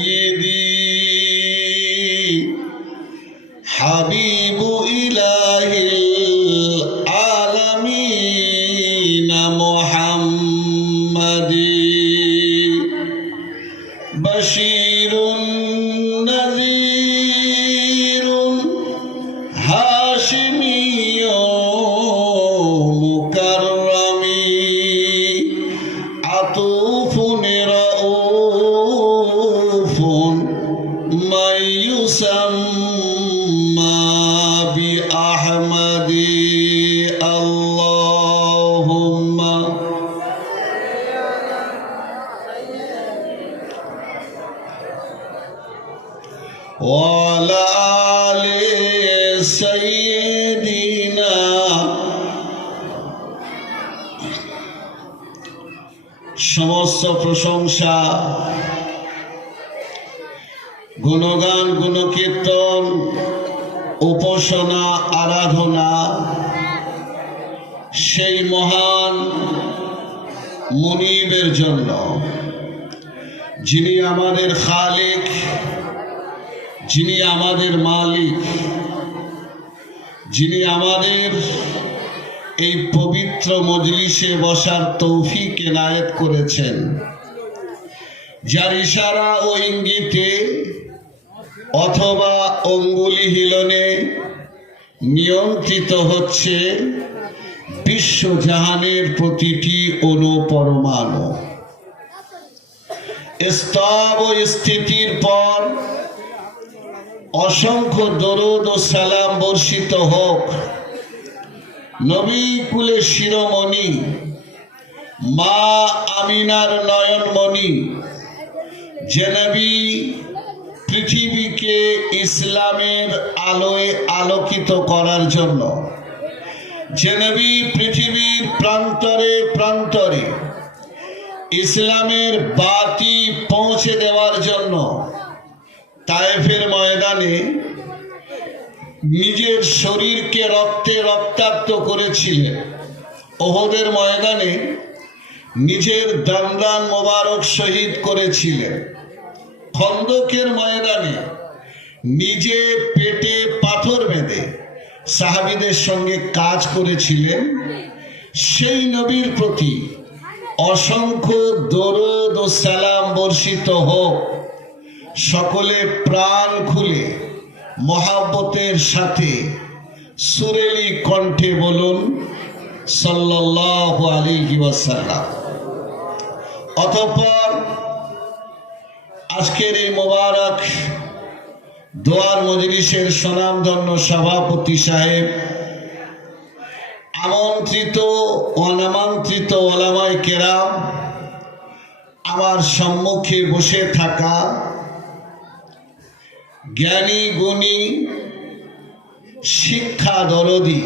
وسيدي حبيب إله العالمين محمد بشير نذير هاشمي مكرم عطوف رؤوف من يسمى بأحمد اللهم وعلى آل سيدنا সমস্ত প্রশংসা গুণগান গুণকীর্তন উপাসনা আরাধনা সেই মহান মুনিবের জন্য যিনি আমাদের খালিক, যিনি আমাদের মালিক, যিনি আমাদের এই পবিত্র মজলিসে বসার তৌফিক এনায়েত করেছেন, যার ইশারা ও ইঙ্গিতে অথবা অঙ্গুলি হিলনে নিয়ন্ত্রিত হচ্ছে বিশ্বজাহানের প্রতিটি অণু পরমাণু। স্তব ও স্থিতির পর অসংখ্য দরুদ ও সালাম বর্ষিত হোক নবী কুলে শিরোমণি মা আমিনার নয়নমণি, যে নবী পৃথিবীকে ইসলামের আলোয় আলোকিত করার জন্য, যে নবী পৃথিবীর প্রান্তরে প্রান্তরে ইসলামের বাতি পৌঁছে দেওয়ার জন্য তায়েফের ময়দানে নিজের শরীরকে রক্তে রক্তাক্ত করেছিলেন, ওহদের ময়দানে নিজের দান্দান মোবারক শহীদ করেছিলেন, খন্দকের ময়দানে নিজে পেটে পাথর বেঁধে সাহাবীদের সঙ্গে কাজ করেছিলেন, সেই নবীর প্রতি অসংখ্য দরুদ ও সালাম বর্ষিত হোক। সকলে প্রাণ খুলে মহাব্বতের সাথে সুরেলি কণ্ঠে বলুন সাল্লাল্লাহু আলাইহি ওয়াসাল্লাম। অতঃপর আজকের এই মোবারক দোয়ার মজলিসের সুনামধন্য সভাপতি সাহেব, আমন্ত্রিত অনামন্ত্রিত ওলামায়ে কেরাম, আমার সম্মুখে বসে থাকা জ্ঞানী গুণী শিক্ষা দরদি,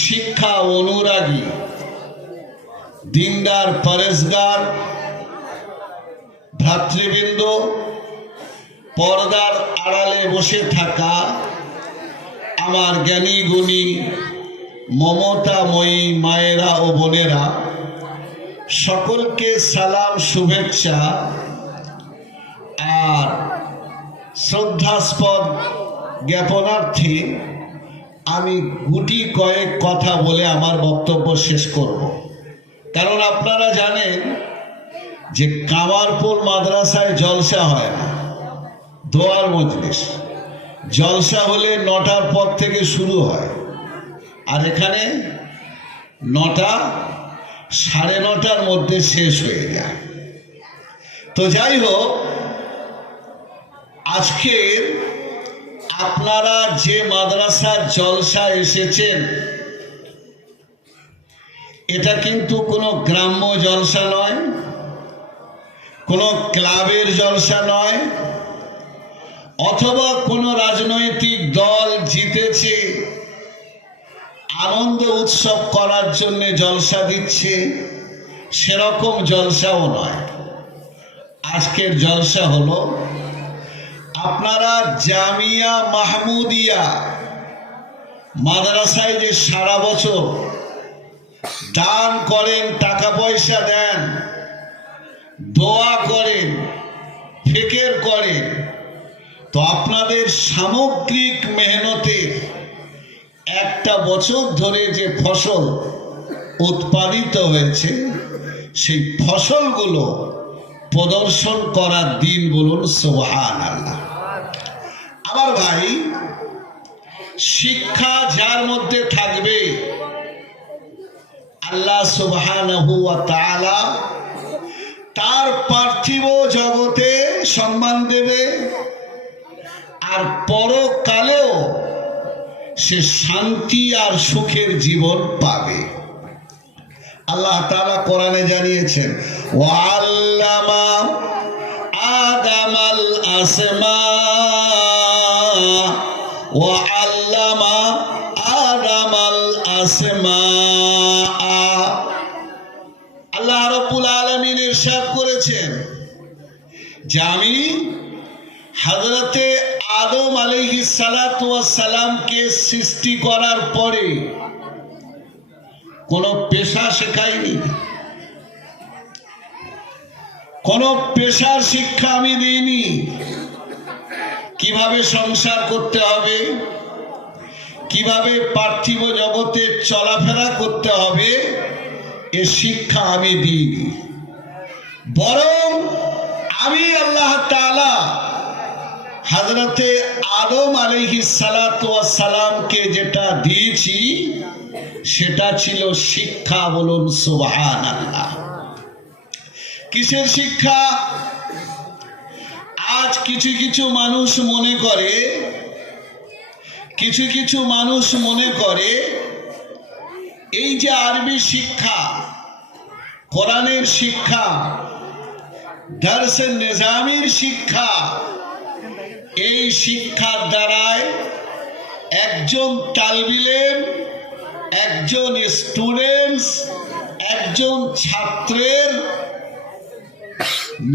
শিক্ষা অনুরাগী, দিনদার পরেশগার ভ্রাতৃবৃন্দ, পর্দার আড়ালে বসে থাকা আমার জ্ঞানী গুণী মমতাময়ী মায়েরা ও বোনেরা, সকলকে সালাম শুভেচ্ছা আর শ্রদ্ধাস্পদ জ্ঞাপনার্থে আমি গুটি কয়েক কথা বলে আমার বক্তব্য শেষ করব। কারণ আপনারা জানেন যে কামারপুর মাদ্রাসায় জলসা হয় না, দোয়ার মজলিস জলসা হলে 9টার পর থেকে শুরু হয়, আর এখানে 9টা সাড়ে 9টার মধ্যে শেষ হয়ে যায়। তো যাই হোক, আজকে আপনারা যে মাদ্রাসার জলসা এসেছেন, এটা কিন্তু কোনো গ্রাম্য জলসা নয়, কোনো ক্লাবের জলসা নয়, অথবা কোনো রাজনৈতিক দল জিতেছে আনন্দ উৎসব করার জন্য জলসা দিচ্ছে, সেরকম জলসাও নয়। আজকের জলসা হলো আপনারা জামিয়া মাহমুদিয়া মাদ্রাসায় যে সারা বছর দান করেন, টাকা পয়সা দেন, দোয়া করেন, ফিকির করেন, তো আপনাদের সামগ্রিক মেহনতের একটা বছর ধরে যে ফসল উৎপাদিত হয়েছে সেই ফসলগুলো প্রদর্শন করার দিন বলুন সুবহানাল্লাহ। আমার ভাই, শিক্ষা যার মধ্যে থাকবে আল্লাহ সুবহানাহু ওয়া তাআলা তার পার্থিব জগতে সম্মান দেবে, আর পরকালেও সে শান্তি আর সুখের জীবন পাবে। আল্লাহ তাআলা কোরআনে জানিয়েছেন, ওয়াল্লামা আদামাল আসমা ওয়াল্লামা আদামাল আসমা। আল্লাহ রাব্বুল আলামিন ইরশাদ করেছেন যে আমি হযরতে আদম আলাইহিস সালাতু ওয়াস সালামকে সৃষ্টি করার পরে কোন পেশা শেখাইনি, কোন পেশার শিক্ষা আমি দিইনি। কিভাবে সংসার করতে হবে, কিভাবে পার্থিব জগতে চলাফেরা করতে হবে, এ শিক্ষা আমি দিইনি। বরং আমি আল্লাহ তাআলা হযরতে আদম আলাইহিস সালাতু ওয়াস সালামকে যেটা দিয়েছি সেটা ছিল শিক্ষা, বলুন সুবহানাল্লাহ। কিসের শিক্ষা? আজ কিছু কিছু মানুষ মনে করে, এই যে আরবি শিক্ষা, কোরআনের শিক্ষা, দারসে নিজামির শিক্ষা, এই শিক্ষার দ্বারায় একজন তালবিলেম, একজন স্টুডেন্টস, একজন ছাত্রের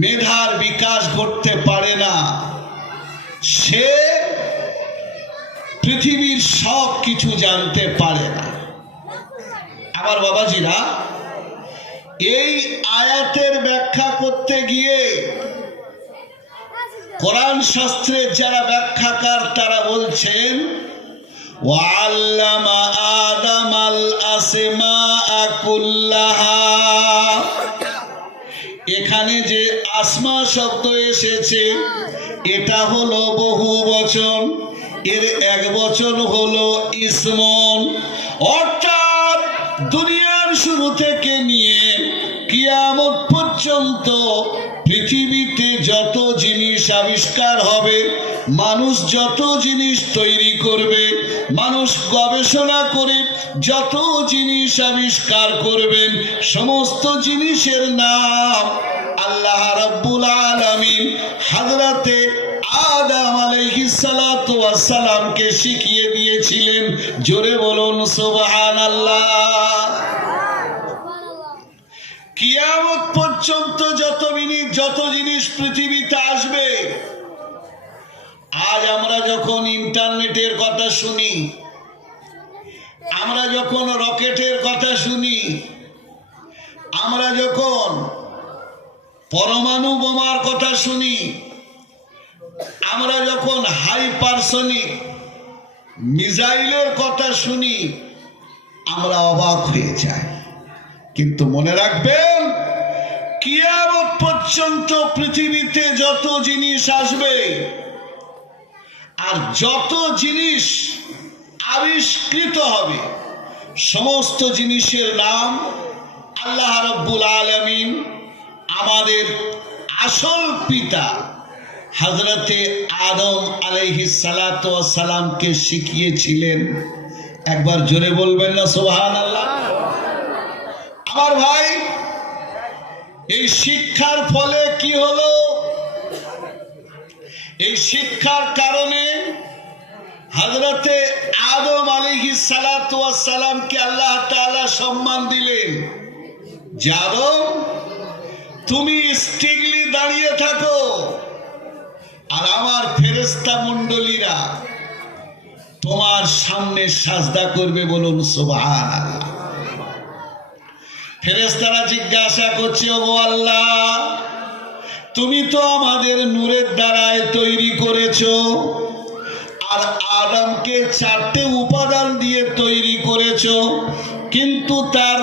মেধার বিকাশ ঘটতে পারে না। সে পৃথিবীর সব কিছু জানতে পারে না। আমার বাবাজিরা, এই আয়াতের ব্যাখ্যা করতে গিয়ে কোরআন শাস্ত্রের যারা ব্যাখ্যাকার তারা বলছেন, ওয়াল্লামা আদামাল আসমাআ কুল্লাহা। এখানে যে আসমা শব্দ এসেছে এটা হলো বহু বচন, এর এক বচন হলো ইসমন। অর্থাৎ দুনিয়ার শুরু থেকে নিয়ে কিয়ামত পর্যন্ত পৃথিবীতে যত জিনিস আবিষ্কার হবে, মানুষ যত জিনিস তৈরি করবে, মানুষ গবেষণা করে যত জিনিস আবিষ্কার করবেন, সমস্ত জিনিসের নাম আল্লাহ রাব্বুল আলামিন হযরতে আদম আলাইহিস সালাতু ওয়াস সালামকে শিখিয়ে দিয়েছিলেন। জোরে বলুন সুবহানাল্লাহ। কিয়ামত পর্যন্ত যত জিনিস পৃথিবীতে আসবে, আজ আমরা যখন ইন্টারনেটের কথা শুনি, আমরা যখন রকেটের কথা শুনি, আমরা যখন পরমাণু বোমার কথা শুনি, আমরা যখন হাইপারসনিক মিসাইলের কথা শুনি, আমরা অবাক হয়ে যাই। কিন্তু মনে রাখবেন, কিয়ামত পর্যন্ত পৃথিবীতে যত জিনিস আসবে আর যত জিনিস আবিষ্কৃত হবে, সমস্ত জিনিসের নাম আল্লাহ রাব্বুল আলামিন আমাদের আসল পিতা হযরতে আদম আলাইহিস সালাতু ওয়াস সালামকে শিখিয়েছিলেন। একবার জোরে বলবেন না সুবহানাল্লাহ। আমার ভাই, এই শিক্ষার ফলে কি হলো? এই শিক্ষার কারণে হযরতে আদম আলাইহিস সালাতু ওয়াস সালামকে আল্লাহ তাআলা সম্মান দিলেন। আদম, তুমি স্টিগলি দাঁড়িয়ে থাকো, আর আমার ফেরেশতা মণ্ডলীরা তোমার সামনে সাজদা করবে, বলুন সুবহানাল্লাহ। ফেরেশতারা জিজ্ঞাসা করছে, ওগো আল্লাহ, তুমি তো আমাদের নূরের দ্বারায় তৈরি করেছো, আর আদমকে 4টে উপাদান দিয়ে তৈরি করেছো, কিন্তু তার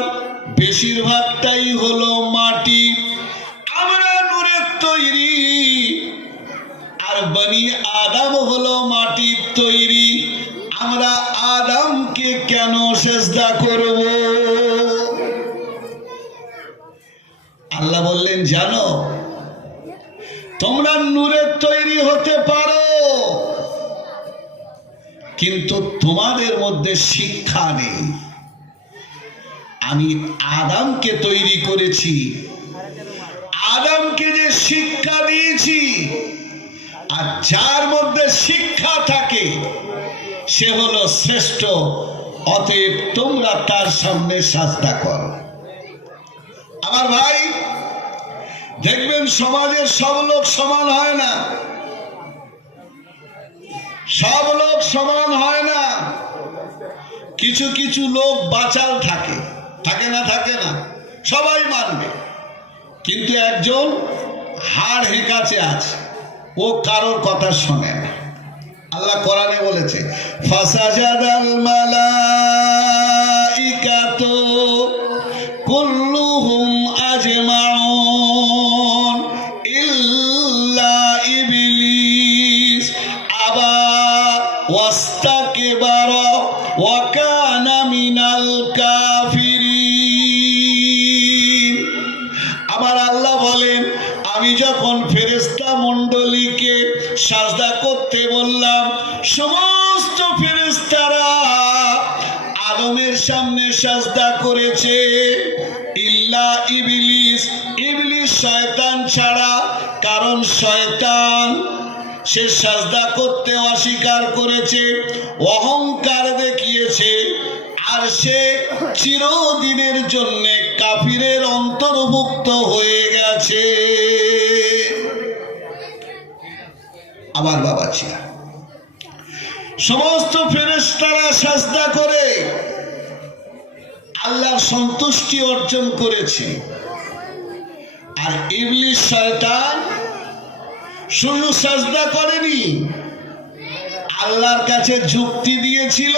বেশিরভাগটাই হলো মাটি। আমরা নূরের তৈরি, আর বনি আদম হলো মাটির তৈরি। আমরা আদমকে কেন সেজদা করব? আল্লাহ বললেন, জানো তোমরা নূরের তৈরি হতে পারো, কিন্তু তোমাদের মধ্যে শিক্ষা নেই। আমি আদমকে তৈরি করেছি, আদমকে যে শিক্ষা দিয়েছি, আর যার মধ্যে শিক্ষা থাকে সে হলো শ্রেষ্ঠ। অতএব তোমরা তার সামনে সাজদা করো। আমার ভাই, দেখবেন সমাজের সব লোক সমান হয় না, সব লোক সমান হয় না। কিছু কিছু লোক বাচাল থাকে, থাকে না? থাকে না? সবাই মানবে, কিন্তু একজন হাড় হেঁকাচে আছে, ও কারোর কথা শোনে না। আল্লাহ কোরআনে বলেছে, ফাসাজাদাল মালাইকাতু কুল্লুহুম আজমাউন ইল্লা ইবলিস আবা ওয়াস্তাকবারা ওয়া কানা মিনাল কাফিরিন। আমার আল্লাহ বলেন, আমি যখন ফেরেশতা মণ্ডলীকে সাজদা করতে বললাম, সমস্ত ফেরেশতারা আদমের সামনে সাজদা করেছে, ইল্লা ইবলিস, ইবলিস শয়তান ছাড়া। কারণ শয়তান সে সাজদা করতে অস্বীকার করেছে, অহংকার দেখিয়েছে, আর সে চিরদিনের জন্য কাফিরের অন্তর্ভুক্ত হয়ে গেছে। আমার বাবা ছিল, সমস্ত ফেরেশতারা সাজদা করে আল্লাহর সন্তুষ্টি অর্জন করেছে, আর ইবলিস শয়তান শুধু সাজদা করেনি, আল্লাহর কাছে যুক্তি দিয়েছিল,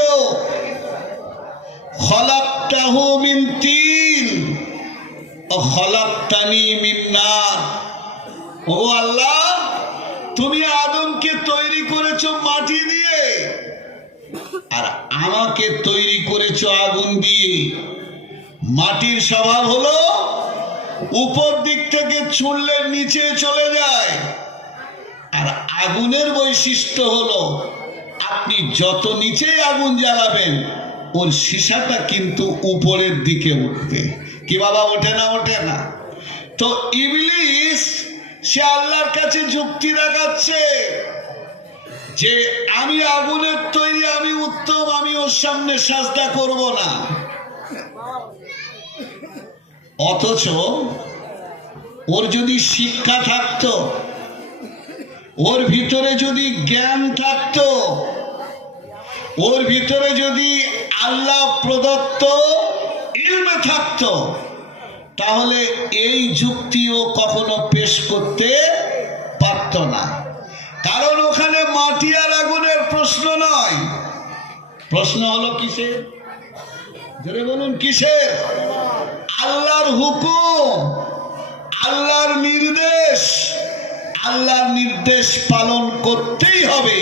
খলাকতাহু মিন তিন ও খলাকতানি মিন নার। ও আল্লাহ, তুমি আদমকে তৈরি করেছো মাটি দিয়ে, আর আমাকে তৈরি করেছো আগুন দিয়ে। মাটির স্বভাব হলো উপর দিক থেকে ছুঁড়লে নিচে চলে যায়, আর আগুনের বৈশিষ্ট্য হলো আপনি যত নিচে আগুন জ্বালাবেন ওর সীসাটা কিন্তু উপরের দিকে উঠবে। কি বাবা, ওঠে না? ওঠে না? তো ইবলিস সে আল্লাহর কাছে যুক্তি দেখাচ্ছে যে আমি আগুনের তৈরি, আমি উত্তম, আমি ওর সামনে সাজদা করব না। অথচ ওর যদি শিক্ষা থাকতো, ওর ভিতরে যদি জ্ঞান থাকতো, ওর ভিতরে যদি আল্লাহ প্রদত্ত ইলমে থাকতো, তাহলে এই যুক্তিও কখনো পেশ করতে পারত না। কারণ ওখানে মাটি আর আগুনের প্রশ্ন নয়, প্রশ্ন হলো কিসের? জোরে বলুন, কিসের? আল্লাহর হুকুম, আল্লাহর নির্দেশ। আল্লাহর নির্দেশ পালন করতেই হবে,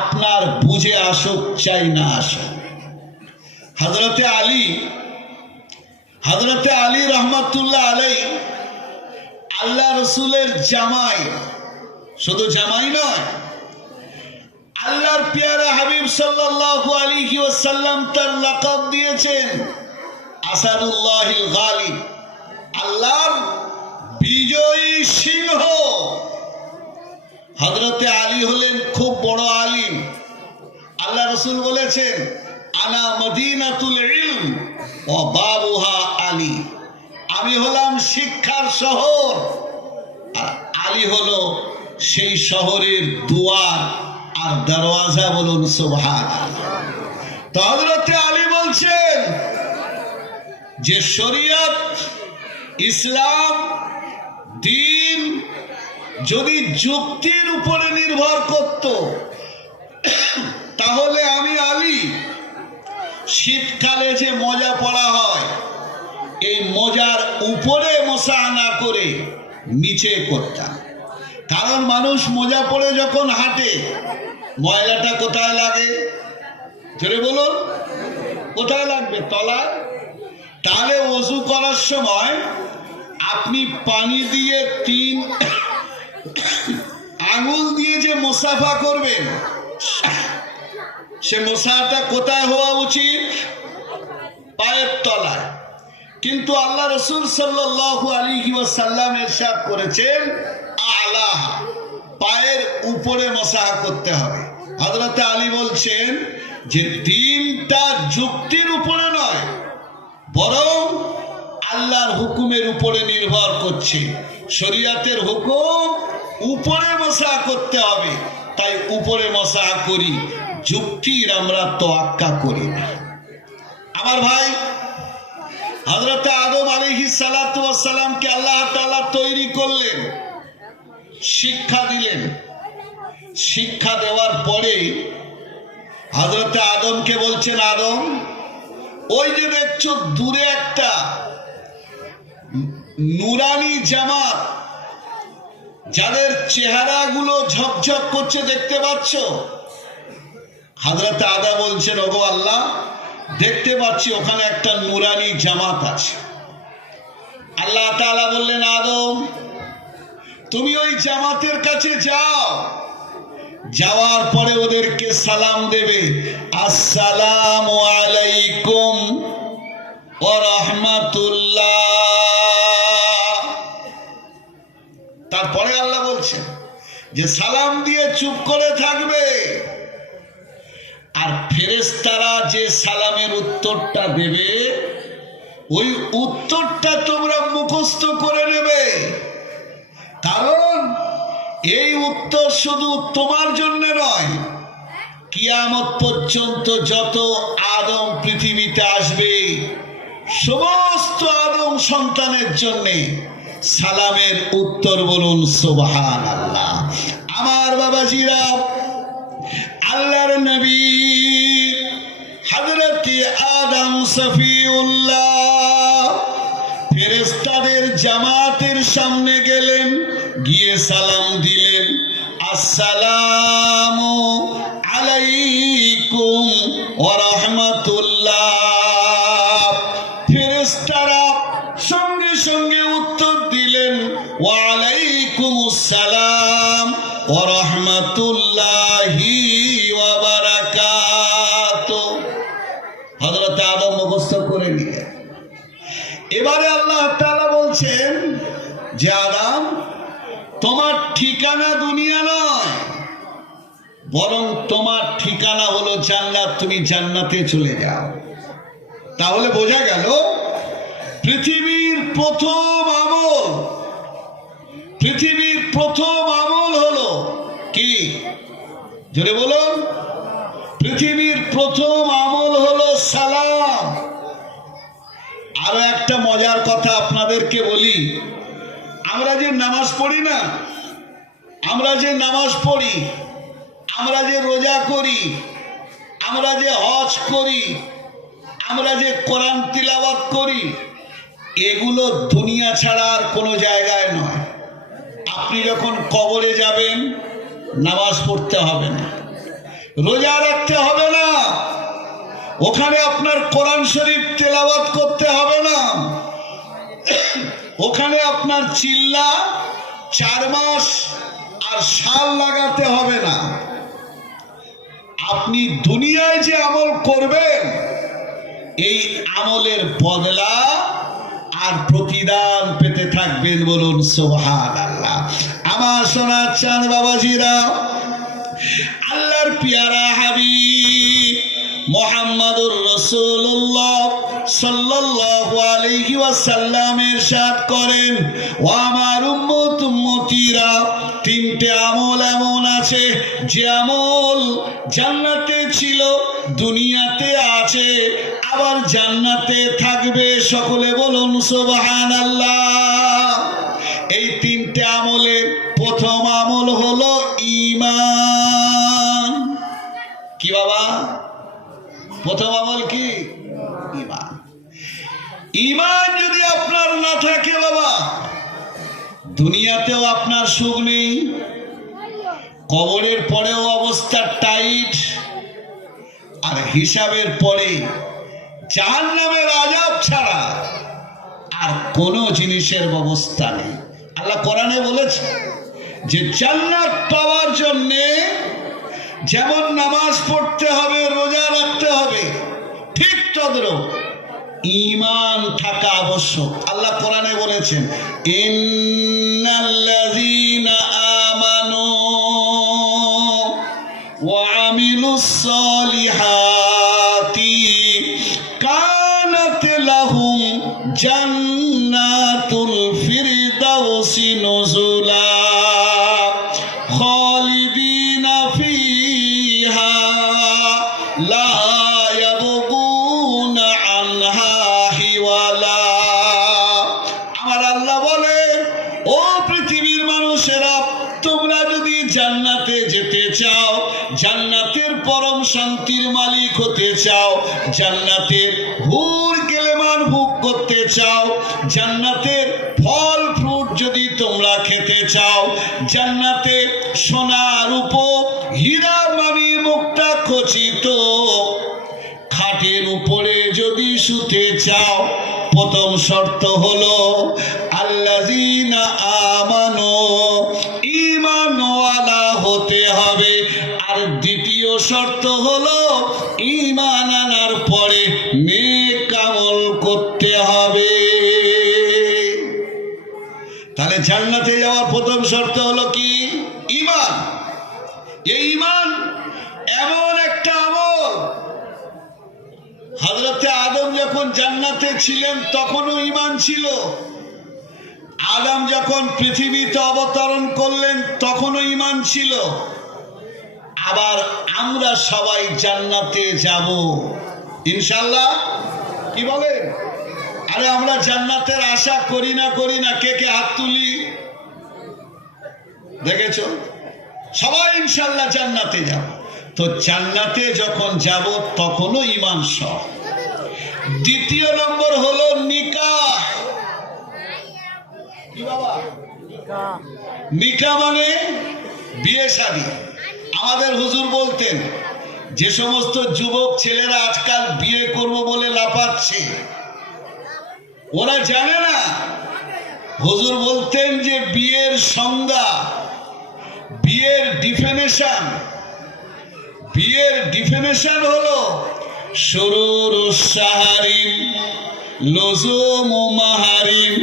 আপনার বুঝে আসুক চাই না আসুক। হযরতে আলী রহমাতুল্লাহ আলাইহি আল্লাহ রসুলের জামাই, শুধু জামাই নয়, আল্লাহর পেয়ারা হাবিব সাল্লাল্লাহু আলাইহি ওয়াসাল্লাম তার লাকাব দিয়েছেন আসাদুল্লাহিল গালিব, আল্লাহর বিজয়ী সিংহ। হযরতে আলী হলেন খুব বড় আলিম। আল্লাহ রসুল বলেছেন, আনা মদিনাতুল ইলম ওয়া বাবুহা আলী, আমি হলাম শিক্ষার শহর, আর আলী হলো সেই শহরের দুয়ার আর দরওয়াজা। বলুন সুবহানাল্লাহ। তো হযরতে আলী বলছেন যে শরীয়ত, ইসলাম, দ্বীন যদি যুক্তির উপরে নির্ভর করত, তাহলে আমি আলী শীতকালে যে মোজা পরা হয়, এই মোজার উপরে মশা না করে নিচে করতাম। কারণ মানুষ মোজা পরে যখন হাঁটে, ময়লাটা কোথায় লাগে? জোরে বলুন, কোথায় লাগবে? তলায়। তাহলে ওযু করার সময় আপনি পানি দিয়ে 3 আঙুল দিয়ে যে মুসাফা করবেন, সে মুসাফাটা কোথায় হওয়া উচিত? পায়ের তলায়। কিন্তু আল্লাহ রাসূল সাল্লাল্লাহু আলাইহি ওয়াসাল্লাম ইরশাদ করেছেন আলাহা, পায়ের উপরে মুসাফা করতে হবে। হযরত আলী বলছেন যে দিনটা যুক্তির উপরে নয়, বরং আল্লাহর হুকুমের উপরে নির্ভর করছে। শরীয়তের হুকুম উপরে মুসাফা করতে হবে, তাই উপরে মুসাফা করি, যুক্তির আমরা তোয়াক্কা করি না। আমার ভাই, হযরত আদম আলাইহিস সালাতু ওয়াস সালামকে আল্লাহ তাআলা তৈরি করলেন, শিক্ষা দিলেন। শিক্ষা দেওয়ার পরে হযরত আদমকে বলছেন, আদম, ওই যে দেখছো দূরে একটা নুরানি জামাত, যাদের চেহারাগুলো ঝকঝক করছে, দেখতে পাচ্ছ? হযরত আদম বলছেন, ওগো আল্লাহ, দেখতে পাচ্ছি ওখানে একটা নুরানি জামাত আছে। আল্লাহ তাআলা বললেন, আদম, তুমি ওই জামাতের কাছে যাও, যাওয়ার পরে ওদেরকে সালাম দেবে, আসসালামু আলাইকুম ওয়া রাহমাতুল্লাহ। তারপরে আল্লাহ বলছেন যে সালাম দিয়ে চুপ করে থাকবে, আর ফেরেশতারা যে সালামের উত্তরটা দেবে, ওই উত্তরটা তোমরা মুখস্থ করে নেবে। কারণ এই উত্তর শুধু তোমার জন্য নয়, কিয়ামত পর্যন্ত যত আদম পৃথিবীতে আসবে, সমস্ত আদম সন্তানের জন্য সালামের উত্তর বলুন সুবহানাল্লাহ। আমার বাবাজিরা, আল্লাহর নবী হযরত আদম সফিউল্লাহ ফেরেশতাদের জামাতের সামনে গেলেন, গিয়ে সালাম দিলেন, আসসালামু আলাইকুম ওয়া রাহমাতুল্লাহ। ফেরেশতারা সঙ্গে সঙ্গে উত্তর দিলেন, ওয়া আলাইকুমুস সালাম ওয়া রাহমাতুল্লাহি ওয়া বারাকাতুহু। হযরত আদম মুখস্থ করে নিলেন। এবারে আল্লাহ তাআলা বলছেন যে আদম, তোমার ঠিকানা দুনিয়া নয়, বরং তোমার ঠিকানা হলো জান্নাত, তুমি জান্নাতে চলে যাও। তাহলে বোঝা গেল পৃথিবীর প্রথম আমল হলো কি? জোরে বলুন। পৃথিবীর প্রথম আমল হলো সালাম। আরো একটা মজার কথা আপনাদেরকে বলি, আমরা যে নামাজ পড়ি না, আমরা যে নামাজ পড়ি, আমরা যে রোজা করি, আমরা যে হজ করি, আমরা যে কোরআন তিলাওয়াত করি, এগুলো দুনিয়া ছাড়া আর কোনো জায়গায় নয়। আপনি যখন কবরে যাবেন, নামাজ পড়তে হবে না, রোজা রাখতে হবে না, ওখানে আপনার কোরআন শরীফ তেলাওয়াত করতে হবে না, ওখানে আপনার চিল্লা 4 মাস আর সাল লাগাতে হবে না। আপনি দুনিয়ায় যে আমল করবেন, এই আমলের বদলা আর প্রতিদান পেতে থাকবেন, বলুন সুবহানাল্লাহ। আমার সোনার চাঁদ বাবাজিরা, আল্লাহর পিয়ারা হাবিব মুহাম্মাদুর রাসূলুল্লাহ সাল্লাল্লাহু আলাইহি ওয়াসাল্লাম ইরশাদ করেন, ও আমার উম্মতীরা, 3টে আমল এমন আছে যে আমল জান্নাতে ছিল, দুনিয়াতে আছে, আবার জান্নাতে থাকবে। সকলে বলুন সুবহানাল্লাহ। এই তিনটে আমলের প্রথম আমল হলো ঈমান। কি বাবা? প্রথম আমল কি? ঈমান। ঈমান যদি আপনার না থাকে বাবা, দুনিয়াতেও আপনার সুখ নেই, কবরের পরেও অবস্থা টাইট, আর হিসাবের পরে জাহান্নামের আযাব ছাড়া আর কোনো জিনিসের ব্যবস্থা নেই। আল্লাহ কোরআনে বলেছে যে জান্নাত পাওয়ার জন্যে যেমন নামাজ পড়তে হবে, রোজা রাখতে হবে, ঠিক তদ্রুপ ঈমান থাকা আবশ্যক। আল্লাহ কোরআনে বলেছেন ইন্নাল্লাযীনা আমানু ওয়া আমিলুস সালিহাতি কানাত লাহুম জান্নাতুল ফিরদাউসি নুজুলা খালিদিনা ফিহা লা ইয়াবগুনা আনহা হিওয়ালা। আমার আল্লাহ বলে, ও পৃথিবীর মানুষেরা, তোমরা যদি জান্নাতে যেতে চাও, জান্নাতের পরম শান্তির মালিক হতে চাও, জান্নাতের হুর গেলেমান ভোগ করতে চাও, জান্নাতের ফল ফ্রুট যদি তোমরা খেতে চাও, জান্নাতে সোনা রূপো হীরা মানি মুক্তা খচিত খাটের উপরে যদি শুতে চাও, প্রথম শর্ত হলো আল্লাযীনা আমানু, ঈমানওয়ালা হতে হবে। আর দ্বিতীয় শর্ত হলো ঈমান আনার পরে নেক আমল করতে হবে। তাহলে জান্নাতে যাওয়ার প্রথম শর্ত হলো কি? ঈমান। এই ঈমান এমন একটা আমল, হযরতে আদম যখন জান্নাতে ছিলেন তখনও ঈমান ছিল, আদম যখন পৃথিবীতে অবতরণ করলেন তখনও ঈমান ছিল। আবার আমরা সবাই জান্নাতে যাব ইনশাআল্লাহ। কি বলেন? আরে আমরা জান্নাতের আশা করি না কে কে হাত তুলি? দেখেছো? সবাই ইনশাআল্লাহ জান্নাতে যাব। তো জান্নাতে যখন যাব তখনও ঈমান সহ। দ্বিতীয় নম্বর হলো নিকাহ। কি বাবা? নিকাহ মানে বিয়ে শাদী। আমাদের হুজুর বলতেন, যে সমস্ত যুবক ছেলেরা আজকাল বিয়ে করব বলে লাফাচ্ছে, ওরা জানে না। হুজুর বলতেন যে বিয়ের সংজ্ঞা, বিয়ের ডিফিনিশন হলো শুরুরুস শাহরিন লুজুমু মাহারিন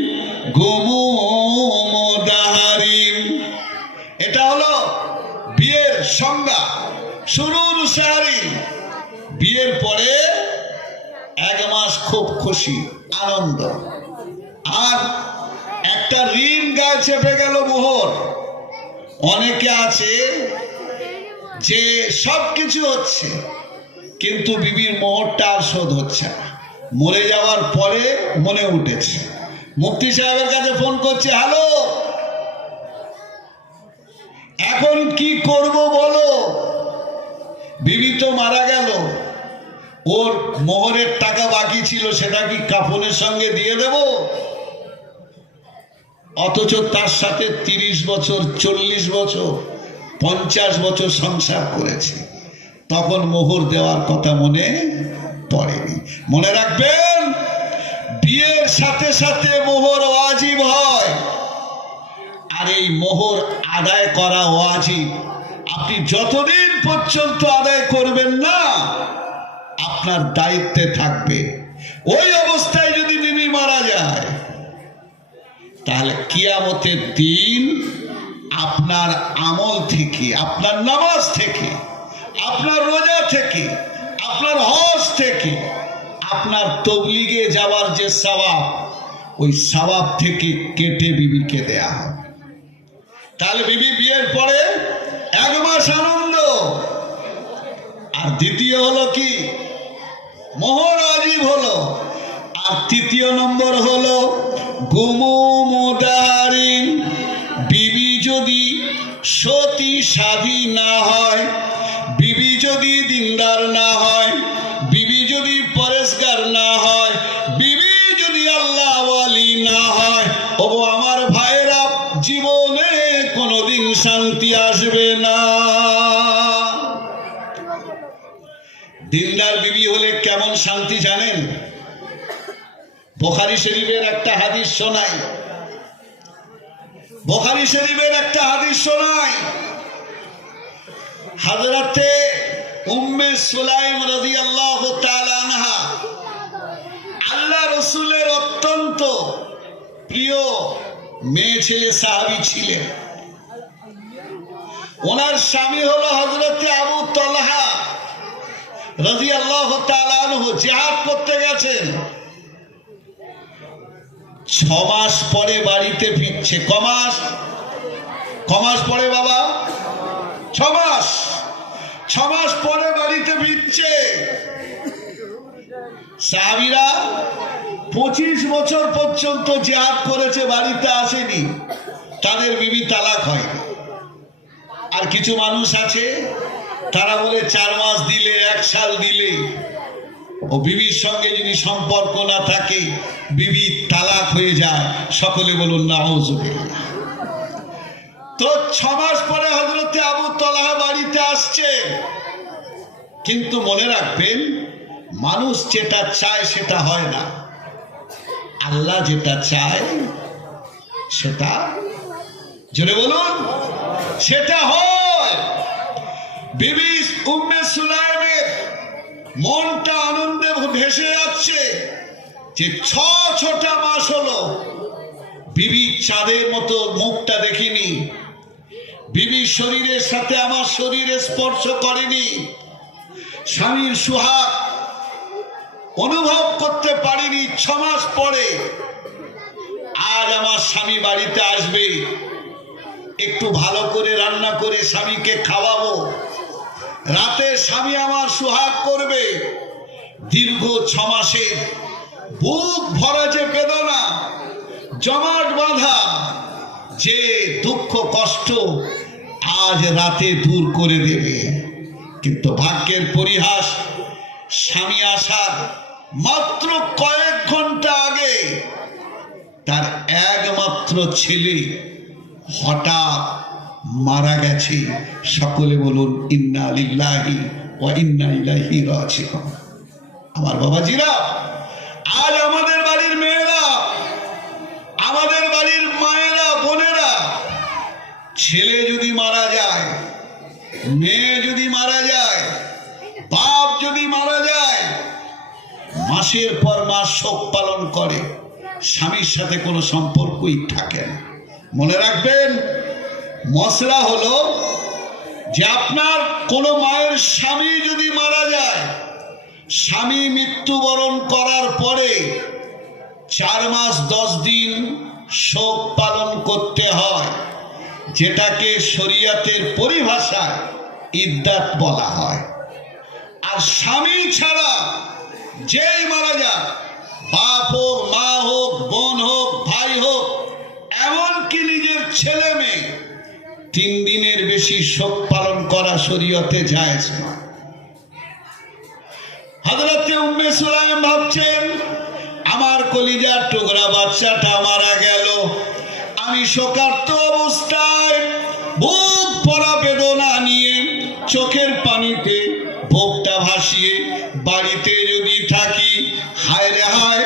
গুমুমু দাহারিন। এটা হলো বিয়ের সংজ্ঞা। শুরুরুস শাহরিন, বিয়ের পরে 1 মাস খুব খুশি আনন্দ, আর একটা ঋণ গায়ে চেপে গেল, মোহর। অনেকে আছে যে সবকিছু হচ্ছে কিন্তু বিবির মোহরটা আর শোধ হচ্ছে না, মরে যাওয়ার পরে মনে উঠেছে। মুফতি সাহেবের কাছে ফোন করছে, হ্যালো, এখন কি করব বলো? বিবি তো মারা গেল, ওর মোহরের টাকা বাকি ছিল, সেটা কি কাফনের সঙ্গে দিয়ে দেব? অথচ তার সাথে 30 বছর, 40 বছর, 50 বছর সংসার করেছে, তখন মোহর দেওয়ার কথা মনে পড়েনি। মনে রাখবেন, বিয়ের সাথে সাথে মোহর ওয়াজিব হয়, আর এই মোহর আদায় করা ওয়াজিব। আপনি যতদিন পর্যন্ত আদায় করবেন না, আপনার দায়িত্বে থাকবে। ওই অবস্থায় যদি বিবি মারা যায়, তাহলে কিয়ামতের দিন আপনার আমল থেকে, আপনার নামাজ থেকে, আপনার রোজা থেকে, আপনার হজ থেকে, আপনার তবলিগে যাওয়ার যে সওয়াব, ওই সওয়াব থেকে কেটে বিবিকে দেয়া হবে। তাহলে বিবি বিয়ের পরে 1 মাস আনন্দ। আর দ্বিতীয় হলো কি? মোহর ওয়াজিব হলো। আর তৃতীয় নম্বর হলো গুমু মুদারিন, বিবি যদি সতী সাধী না হয়, বিবি যদি দিনদার না হয়, বিবি যদি পরেশগার না হয়, বিবি যদি আল্লাহ ওয়ালি না হয়, ও আমার ভাইরা, জীবনে কোনোদিন শান্তি আসবে না। দিনদার বিবি হলে কেমন শান্তি জানেন? বুখারী শরীফের একটা হাদিস শোনাই, বুখারী শরীফের একটা হাদিস শোনাই। হযরতে উম্মে সুলাইম রাদিয়াল্লাহু তাআলা আনহা আল্লাহ রাসূলের অত্যন্ত প্রিয় মেয়ে ছেলে সাহাবী ছিলেন। ওনার স্বামী হলো হযরতে আবু তালহা রাদিয়াল্লাহু তাআলা আনহু, জিহাদ করতে গেছেন। 6 মাস পরে বাড়িতে ফিরছে। কমাস পরে বাবা 6 মাস। 6 মাস পরে বাড়িতে ফিরছে। সাহাবীরা 25 বছর পর্যন্ত জিহাদ করেছে, বাড়িতে আসেনি, তাদের বিবি তালাক হয়। আর কিছু মানুষ আছে তারা বলে 4 মাস দিলে, 1 সাল দিলে, ও বিবির সঙ্গে যদি সম্পর্ক না থাকে বিবি তালাক হয়ে যায়। সকলে বলুন নাউজুবিল্লাহ। তো 6 মাস পরে হযরতে আবু তালহা বাড়িতে আসছে। কিন্তু মনে রাখবেন, মানুষ যেটা চায় সেটা হয় না, আল্লাহ যেটা চায় সেটা, জোরে বলুন, সেটা হয়। বিবি উম্মে সুলাইমের মনটা আনন্দে ভেসে যাচ্ছে যে 6টা মাস হলো বিবি চাঁদের মতো মুখটা দেখিনি, বিবির শরীরের সাথে আমার শরীরে স্পর্শ করেনি, স্বামীর সুহাগ অনুভব করতে পারিনি। 6 মাস পরে আজ আমার স্বামী বাড়িতে আসবে, একটু ভালো করে রান্না করে স্বামীকে খাওয়াবো, রাতে স্বামী আমার সুহাগ করবে। দীর্ঘ 6 মাসে বুক ভরা যে বেদনা, জমাট বাঁধা যে দুঃখ কষ্ট আজ রাতে দূর করে দেবে। কিন্তু ভাগ্যের পরিহাস, স্বামী আসার মাত্র কয়েক ঘন্টা আগে তার একমাত্র ছেলে হঠাৎ মারা গেছে। সকলে বলুন ইন্না লিল্লাহি ওয়া ইন্না ইলাইহি রাজিউন। আমার বাবাজিরা, আজ আমাদের বাড়ির মেয়েরা, আমাদের বাড়ির মায়েরা, বোনেরা, ছেলে যদি মারা যায়, মেয়ে যদি মারা যায়, বাপ যদি মারা যায়, মাসের পর মাস শোক পালন করে, স্বামীর সাথে কোনো সম্পর্কই থাকে না। মনে রাখবেন, মশলা হলো যে আপনার কোনো মায়ের স্বামী যদি মারা যায়, স্বামী মৃত্যুবরণ করার পরে 4 মাস 10 দিন শোক পালন করতে হয়, যেটাকে শরীয়তের পরিভাষায় ইদ্দাত বলা হয়। আর স্বামী ছাড়া যেই মারা যায়, বাপ হোক, মা হোক, বোন হোক, ভাই হোক, এমনকি নিজের ছেলে মেয়ে, 3 দিনের বেশি শোক পালন করা শরীয়তে জায়েজ নয়। হযরতে উম্মে সুলাইম ভাবছেন, আমার কলিজার টুকরা বাচ্চাটা মারা গেল, আমি শোকার্ত অবস্থায় বুক ভরা বেদনা নিয়ে চোখের পানিতে বুকটা ভাসিয়ে বাড়িতে যদি থাকি, হায় রে হায়,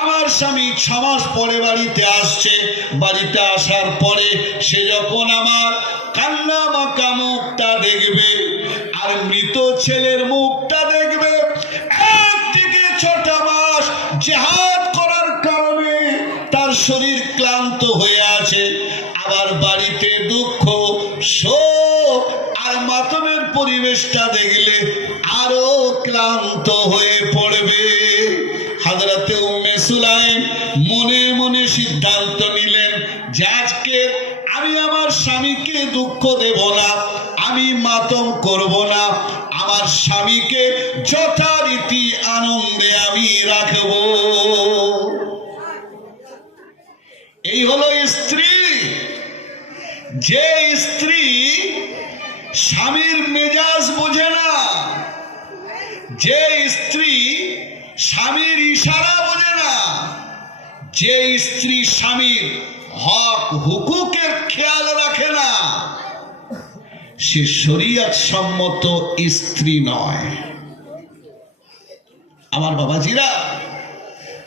আমার স্বামী 6 মাস পরে বাড়িতে আসছে। বাড়িতে আসার পরে সে যখন আমার কান্না মাখা মুখটা দেখবে আর মৃত ছেলের মুখটা দেখবে, 1 থেকে 6টা মাস জিহাদ করার কারণে তার শরীর ক্লান্ত হয়ে আছে, আবার বাড়িতে দুঃখ, শোক আর মাতমের পরিবেশটা দেখলে আরো ক্লান্ত হয়ে পড়বে। হযরতে উম্মে সুলাইম মনে মনে সিদ্ধান্ত নিলেন যে আজকে আমি আমার স্বামীকে দুঃখ দেব না, আমি মাতম করব না, আমার স্বামীকে যথারীতি আনন্দে আমি রাখবো। হলো স্ত্রী। যে স্ত্রী স্বামীর মেজাজ বোঝে না, যে স্ত্রী স্বামীর ইশারা বোঝে না, যে স্ত্রী স্বামীর হক হুকুকের খেয়াল রাখে না, সে শরীয়ত সম্মত স্ত্রী নয়। আমার বাবাজিরা,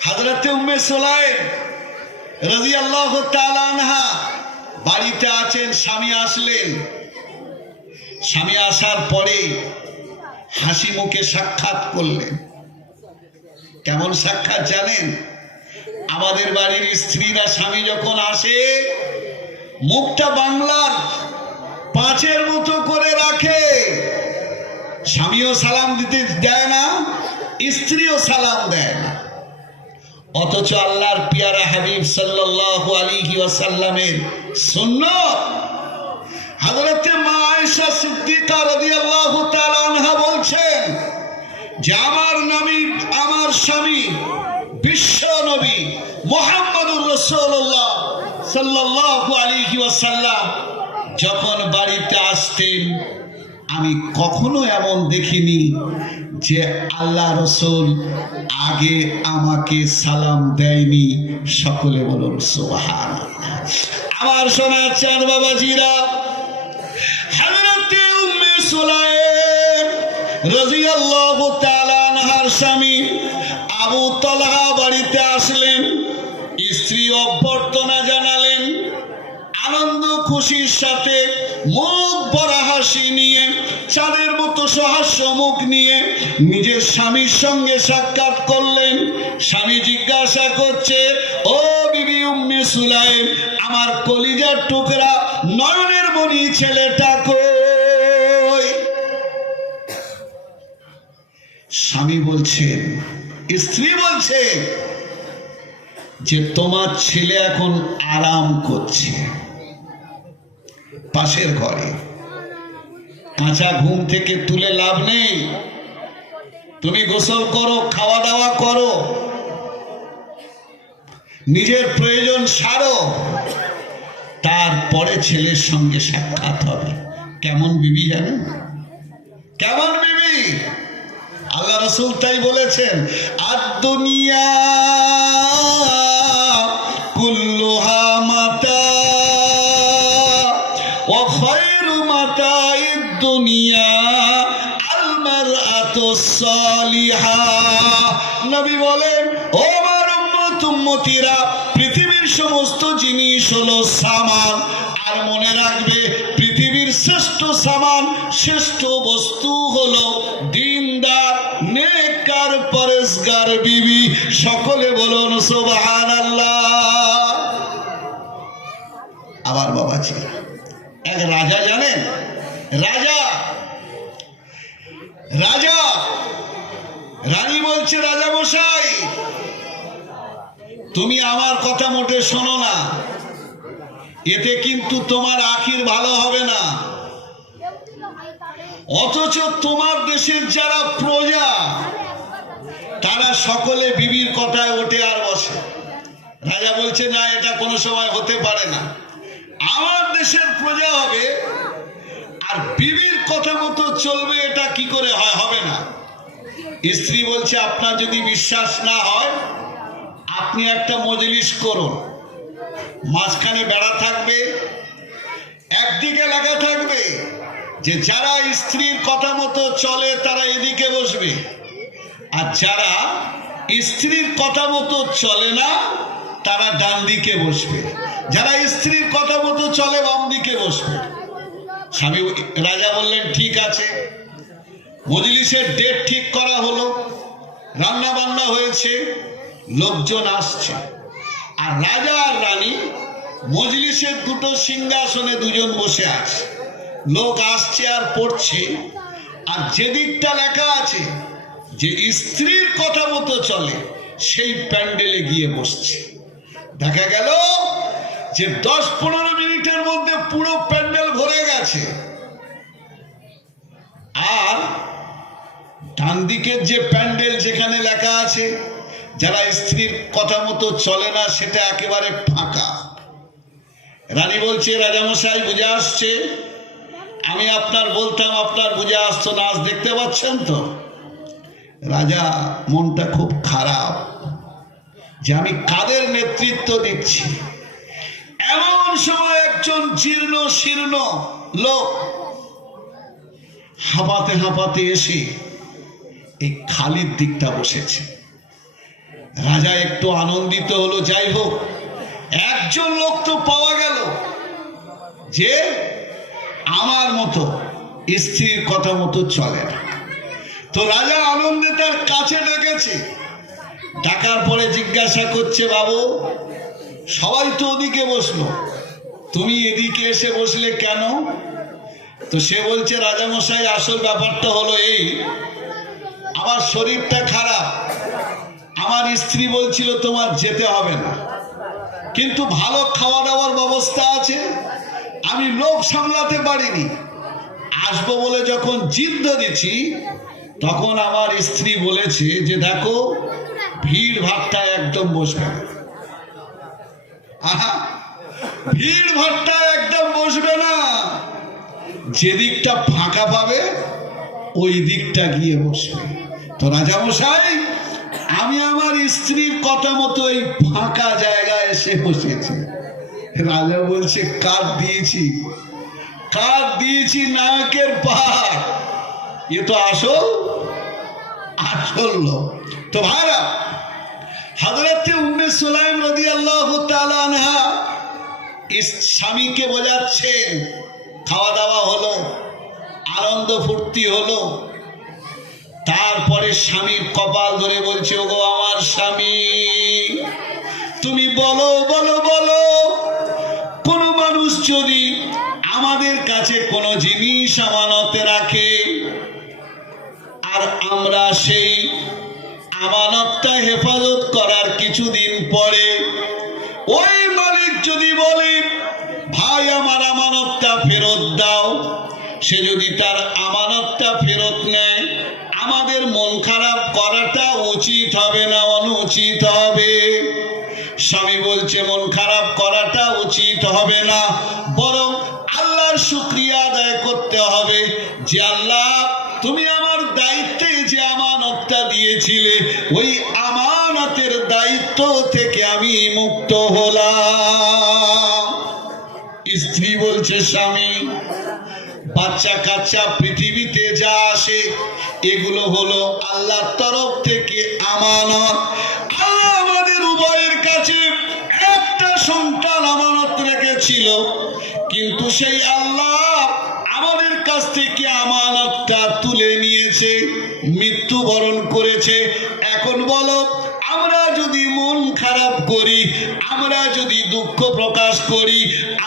হযরতে উম্মে সুলাইম রাদিয়াল্লাহু তাআলা আনহা বাড়িতে আছেন, স্বামী আসলেন। স্বামী আসার পরে হাসি মুখে সাক্ষাৎ করলেন। কেমন সাক্ষাৎ জানেন? আমাদের বাড়ির স্ত্রীরা স্বামী যখন আসে মুখটা বাংলার পাঁচের মতো করে রাখে। স্বামীও সালাম দিতে দেয় না, স্ত্রীও সালাম দেয় না। অথচ আল্লাহর পিয়ারা হাবিব সাল্লাল্লাহু আলাইহি ওয়াসাল্লামের সুন্নাত, হযরতে মা আয়েশা সিদ্দিকা রাদিয়াল্লাহু তাআলা আনহা বলছেন যে আমার নবী, আমার স্বামী বিশ্ব নবী মুহাম্মদুর রাসূলুল্লাহ সাল্লাল্লাহু আলাইহি ওয়াসাল্লাম যখন বাড়িতে আসতেন, আমি কখনো এমন দেখিনি যে আল্লাহ রসুল আগে আমাকে সালাম দেয়নি। সকলে বলুন সুবহানাল্লাহ। আমার সোনার চাঁদ বাবাজিরা, হযরতে উম্মে সুলাইম রাদিয়াল্লাহু তাআলা আনহার স্বামী আবু তালহা বাড়িতে আসলেন। স্ত্রী অভ্যর্থনা জানালেন, আনন্দ খুশির সাথে মুখ ভরা হাসি নিয়ে, চাঁদের মতো সহাস্য মুখ নিয়ে নিজের স্বামীর সঙ্গে সাক্ষাৎ করলেন। স্বামী জিজ্ঞাসা করছে, ও বিবি উম্মে সুলাইম, আমার কলিজার টুকরা নয়নের মণি ছেলেটা কই? স্বামী বলছেন, স্ত্রী বলছে যে তোমার ছেলে এখন আরাম করছে পাশের ঘরে। কাঁচা ঘুম থেকে তুলে লাভ নেই, তুমি গোসল করো, খাওয়া দাওয়া করো, নিজের প্রয়োজন সারো, তারপরে ছেলের সঙ্গে সাক্ষাৎ হবে। কেমন বিবি জানেন? কেমন বিবি? আল্লাহ রাসূল তাই বলেছেন, আদ-দুনিয়া কুল্লুহা মাতা ওয়া খায়রু মাতা'id দুনিয়া আল মারআতুস সালিহা। নবী বলেন, ও আমার উম্মত উম্মতিরা, পৃথিবীর সমস্ত জিনিস হলো সামান, আর মনে রাখবে পৃথিবীর শ্রেষ্ঠ সামান, শ্রেষ্ঠ বস্তু হলো দিনদার, নেককার, পরেশগার বিবি। সকলে বলুন সুবহানাল্লাহ। আবার বাবাজি, এক রাজা জানেন, রাজা রাজা রানী বলছে, রাজা মশাই তুমি আমার কথা মোটে শোনো না, এতে কিন্তু তোমার আখির ভালো হবে না। অথচ তোমার দেশের যারা প্রজা, তারা সকলে বিবির কথায় ওঠে আর বসে। রাজা বলছে, না, এটা কোনো সময় হতে পারে না। আমার দেশের প্রজা হবে আর বিবির কথা মতো চলবে, এটা কি করে হয়? হবে না। স্ত্রী বলছে, আপনার যদি বিশ্বাস না হয় আপনি একটা মজলিস করুন, মাঝখানে বেড়া থাকবে, একদিকে লেখা থাকবে যে যারা স্ত্রীর কথা মতো চলে তারা এদিকে বসবে, আর যারা স্ত্রীর কথা মতো চলে না তারা ডান দিকে বসবে, যারা স্ত্রীর কথা মতো চলে বাম দিকে বসবে। স্বামী রাজা বললেন, ঠিক আছে। মজলিসের ডেট ঠিক করা হলো, রান্না বান্না হয়েছে, লোকজন আসছে, আর রাজা আর রানী মজলিসের দুটো সিংহাসনে দুজন বসে আছে। লোক আসছে আর পড়ছে, আর যেদিকটা লেখা আছে যে স্ত্রীর কথা মতো চলে সেই প্যান্ডেলে গিয়ে বসছে। দেখা গেল যে 10-15 মিনিটের মধ্যে পুরো প্যান্ডেল ভরে গেছে, আর ডান দিকের যে প্যান্ডেল যেখানে লেখা আছে যারা স্ত্রীর কথা মতো চলে না, সেটা একেবারে ফাঁকা। রানী বলছে, রাজামশাই বুঝে আসছে। আমি আপনার বলতাম, আপনার বুঝে আসতো না, আজ দেখতে পাচ্ছেন তো। রাজা মনটা খুব খারাপ যে আমি কাদের নেতৃত্ব দিচ্ছি। এমন সময় একজন জীর্ণ শীর্ণ লোক হাঁপাতে হাঁপাতে এসে এই খালির দিকটা বসেছে। রাজা একটু আনন্দিত হলো, যাই হোক একজন লোক তো পাওয়া গেল যে আমার মতো স্ত্রীর কথা মতো চলে না। তো রাজা আনন্দে তার কাছে ডেকেছে। ডাকার পরে জিজ্ঞাসা করছে, বাবু সবাই তো ওদিকে বসলো, তুমি এদিকে এসে বসলে কেন? তো সে বলছে, রাজামশাই আসল ব্যাপারটা হলো এই, আমার শরীরটা খারাপ, আমার স্ত্রী বলছিল তোমার যেতে হবে না, কিন্তু ভালো খাওয়া দাওয়ার ব্যবস্থা আছে, আমি লোভ সামলাতে পারিনি। আসবো বলে যখন জিদ ধরেছি তখন আমার স্ত্রী বলেছে যে দেখো ভিড় ভাট্টায় একদম বসবে না। আহা, ভিড় ভাট্টায় একদম বসবে না, যে দিকটা ফাঁকা পাবে ওই দিকটা গিয়ে বসবে। তো রাজামশাই আমি আমার স্ত্রীর কথা মতো এই ফাঁকা জায়গায় এসে বসেছি। রাজা বলছে, কার দিয়েছি, কার দিয়েছি নায়কের পাহাড়, এ তো আসল আসল লোক। তো ভাইরা, হযরতে উম্মে সুলাইম রাদিয়াল্লাহু তাআলা আনহা স্বামীকে বোঝাচ্ছেন, খাওয়া দাওয়া হলো, আনন্দ ফুর্তি হলো। তারপরে স্বামীর কপাল ধরে বলছে, ওগো আমার স্বামী, তুমি বলো বলো বলো, কোন মানুষ যদি আমাদের কাছে কোনো জিনিস আমানতে রাখে আর আমরা সেই আমানতটা হেফাজত করার কিছুদিন পরে ওই মালিক যদি বলে ভাই আমার আমানতটা ফেরত দাও, সে যদি তার আমানতটা ফেরত নেয়, আমাদের মন খারাপ করাটা উচিত হবে না অনুচিত হবে? স্বামী বলছে মন খারাপ করাটা উচিত হবে না, বরং আল্লাহর শুকরিয়া আদায় করতে হবে যে আল্লাহ তুমি আমার দায়িত্বে যে আমানতটা দিয়েছিলে ওই আমানতের দায়িত্ব থেকে আমি মুক্ত হলাম। স্ত্রী বলছে, স্বামী বাচ্চা কাচ্চা পৃথিবীতে যা আসে এগুলো হলো আল্লাহর তরফ থেকে আমানত। আল্লাহ আমাদের উভয়ের কাছে একটা সন্তান আমানত রেখেছিল, কিন্তু সেই আল্লাহ আমাদের কাছ থেকে আমানতটা তুলে নিয়েছে, মৃত্যুবরণ করেছে। এখন বলো, আমরা যদি মন খারাপ করি, আমরা যদি দুঃখ প্রকাশ করি,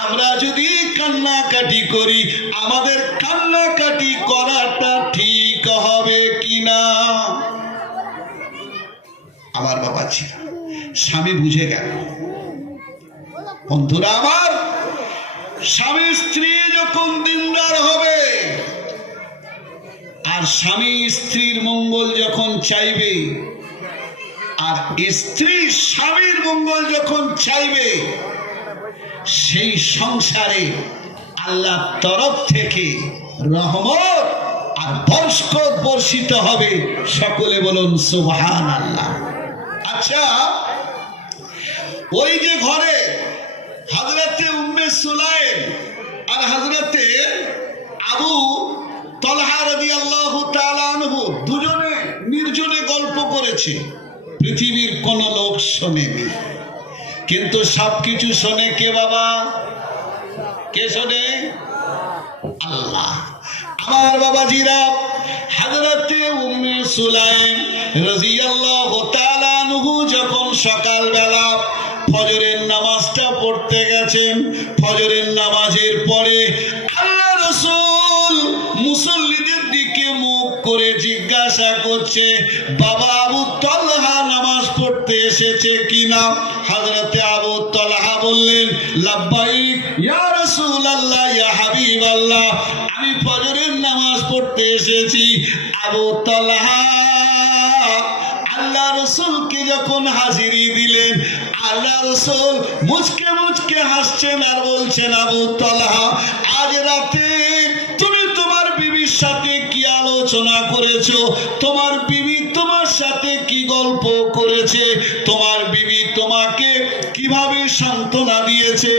আমরা যদি কান্নাকাটি করি, আমাদের কান্নাকাটি করাটা ঠিক হবে কিনা? আমার বাবা ছিল, স্বামী বুঝে গেল। বন্ধুরা আমার, স্বামী স্ত্রী যখন দিনদার হবে আর স্বামী স্ত্রীর মঙ্গল যখন চাইবে আর স্ত্রী স্বামীর মঙ্গল যখন চাইবে, সেই সংসারে আল্লাহর তরফ থেকে রহমত আর বরকত বর্ষিত হবে। সকলে বলুন সুবহানাল্লাহ। আচ্ছা, ওই যে ঘরে হযরতে উম্মে সুলাইম আর হযরতে আবু তালহা রাদিয়াল্লাহু তাআলা আনহু দুজনে নির্জনে গল্প করেছে, পৃথিবীর কোন লোক শোনেনি। কিন্তু সবকিছু শোনে কে বাবা? কে শোনে? আল্লাহ। আমার বাবাজিরা, হযরতে উম্মে সুলাইম রাদিয়াল্লাহু তাআলা আনহু যখন সকালবেলা ফজরের নামাজটা পড়তে গেছেন, ফজরের নামাজের পরে আল্লাহ রাসূল মুসল্লিদের দিকে মুখ করে জিজ্ঞাসা করছে, বাবা আবু তালহা নামাজ পড়তে এসেছে কিনা? হযরতে আবু তালহা বললেন, লাব্বাইক ইয়া রাসূলুল্লাহ, ইয়া হাবিবাল্লাহ, আমি ফজরের নামাজ পড়তে এসেছি। আবু তালহা আল্লাহ রাসূলকে যখন হাজিরি দিলেন, আল্লাহ রাসূল মুচকে মুচকে হাসছেন আর বলছেন, আবু তালহা, আজ রাতে তুমি তোমার বিবির সাথে কি আলোচনা করেছো? তোমার বিবি তোমার সাথে কি গল্প করেছে? তোমার বিবি তোমাকে কিভাবে সান্ত্বনা দিয়েছে?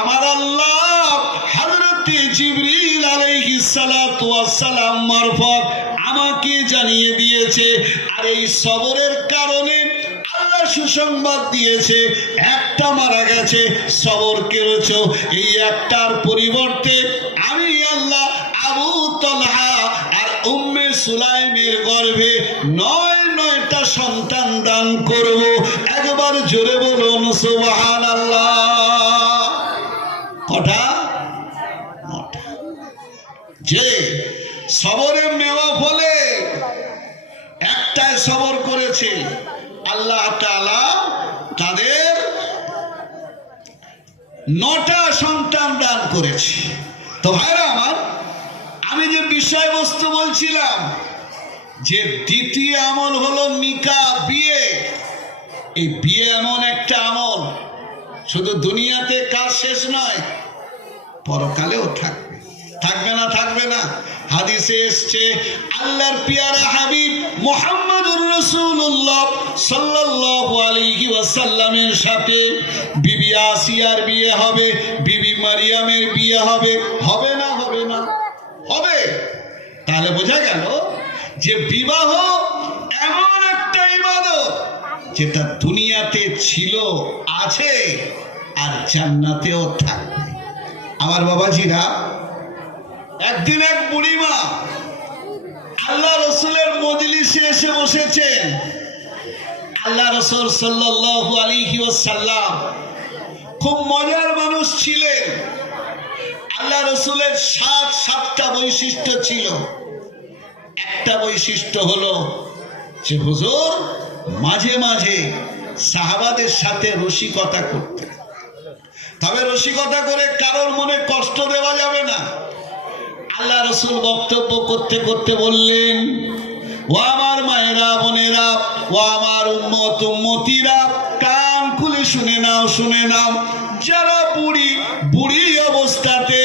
আমার আল্লাহ হযরতে জিবরিল আলাইহিস সালাতু ওয়াস সালাম মারফত আমাকে জানিয়ে দিয়েছে। আর এই সবরের কারণে আল্লাহ সুসংবাদ দিয়েছে, একটা মারা গেছে, সবর করেছো। এই একটার পরিবর্তে আমি আল্লাহ আবু তালহা আর উম্মে সুলাইমের গর্ভে ৯টা সন্তান দান করব। একবার জোরে বলুন সুবহানাল্লাহ। কটা? ৯টা। যে সবরের মেওয়া ফলে একটাই সবর করেছে, আল্লাহ তাআলা তাদের ৯টা সন্তান দান করেছে। তো ভাইরা আমার, আমি যে বিষয়বস্তু বলছিলাম যে দ্বিতীয় আমল হলো নিকাহ, বিয়ে। এই বিয়ে এমন একটা আমল, শুধু দুনিয়াতে কাজ শেষ নয়, পরকালেও থাকবে। থাকবে না? থাকবে না। হাদিসে এসছে, আল্লাহর পিয়ারা হাবিব মুহাম্মদুর রাসূলুল্লাহ সাল্লাল্লাহু আলাইহি ওয়াসাল্লামের সাথে বিবি আসিয়ার বিয়ে হবে, বিবি মারিয়ামের বিয়ে হবে। হবে না? হবে না? হবে। তাহলে বোঝা গেল যে বিবাহ এমন একটা ইবাদত যেটা দুনিয়াতে ছিল, আছে, আর জান্নাতেও থাকবে। আমার বাবাজিরা, একদিন এক বুড়িমা আল্লাহ রসুলের মজলিসে এসে বসেছেন। আল্লাহ রসুল সাল্লাল্লাহু আলাইহি ওয়াসাল্লাম খুব মজার মানুষ ছিলেন। আল্লাহ রসুলের 7টা বৈশিষ্ট্য ছিল। একটা বৈশিষ্ট্য হলো যে হুজুর মাঝে মাঝে সাহাবাদের সাথে রসিকতা করতেন। তবে রসিকতা করে কারোর মনে কষ্ট দেওয়া যাবে না। আল্লাহ রসুল বক্তব্য করতে করতে বললেন, ও আমার মায়েরা, বোনেরা, ও আমার উম্মত উম্মতিরা, কান খুলে শুনে নাও, শুনে নাও। যারা বুড়ি অবস্থাতে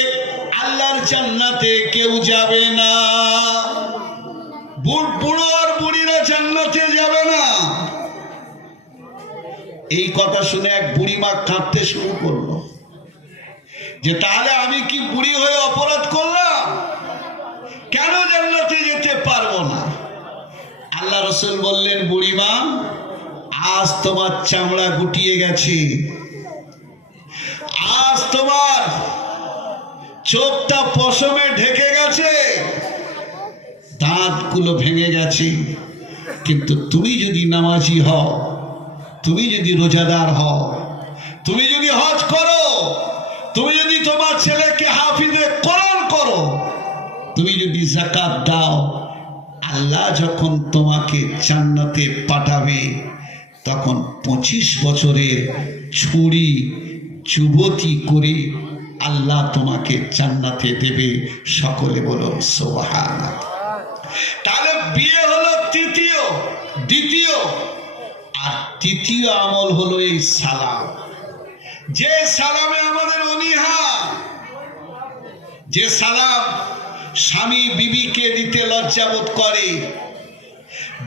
আল্লাহর জান্নাতে কেউ যাবে না। বুড়ো আর বুড়িরা জান্নাতে যাবে না। এই কথা শুনে এক বুড়িমা কাঁদতে শুরু করলো যে তাহলে আমি কি বুড়ি হয়ে অপরাধ করলাম? কেন জান্নাতে যেতে পারবো না? আল্লাহ রসুল বললেন, বুড়িমা, আজ তোমার চামড়া গুটিয়ে গেছে, আজ তোমার চোখটা পশমে ঢেকে গেছে, দাঁতগুলো ভেঙে গেছে, কিন্তু তুমি যদি নামাজি হও, তুমি যদি রোজাদার হও, তুমি যদি হজ করো, তুমি যদি তোমার ছেলেকে হাফিজে কোরআন করো, তুমি যদি যাকাত দাও, আল্লাহ যখন তোমাকে জান্নাতে পাঠাবে তখন 25 বছরের ছুরি যুবতী করে আল্লাহ তোমাকে জান্নাতে দেবে। সকলে বলুন সুবহানাল্লাহ। তাহলে বিয়ে হলো দ্বিতীয়, আর তৃতীয় আমল হলো এই সালাম। যে সালামে আমাদের অনীহা, যে সালাম স্বামী বিবিকে দিতে লজ্জাবোধ করে,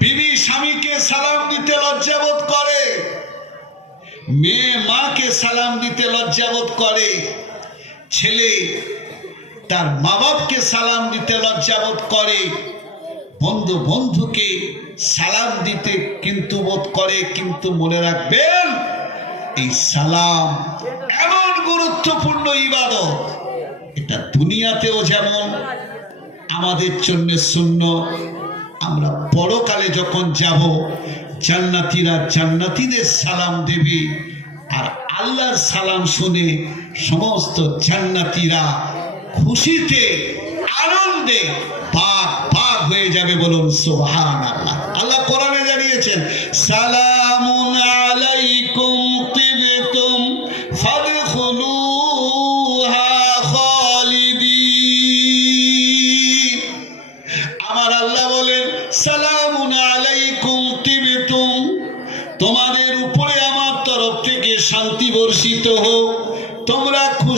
বিবি স্বামীকে সালাম দিতে লজ্জাবোধ করে, মেয়ে মাকে সালাম দিতে লজ্জাবোধ করে, ছেলে তার মা বাপকে সালাম দিতে লজ্জাবোধ করে, বন্ধুকে সালাম দিতে কিন্তু বোধ করে। কিন্তু মনে রাখবেন, এই সালাম এমন গুরুত্বপূর্ণ ইবাদত, এটা দুনিয়াতেও যেমন আমাদের জন্য সুন্নাত, আমরা পরকালে যখন যাব জান্নাতীরা জান্নাতীদের সালাম দেবে, আর আল্লাহর সালাম শুনে সমস্ত জান্নাতীরা খুশিতে আনন্দে বাগ হয়ে যাবে। বলুন সুবহানাল্লাহ। আল্লাহ কোরআনে জানিয়েছেন, সালামুন আলাইকুম তিবতুম ফাদখুলুহা খালিদিন। আমার আল্লাহ বলেন, সালামুন আলাইকুম তিবতুম, তোমাদের উপরে আমার তরফ থেকে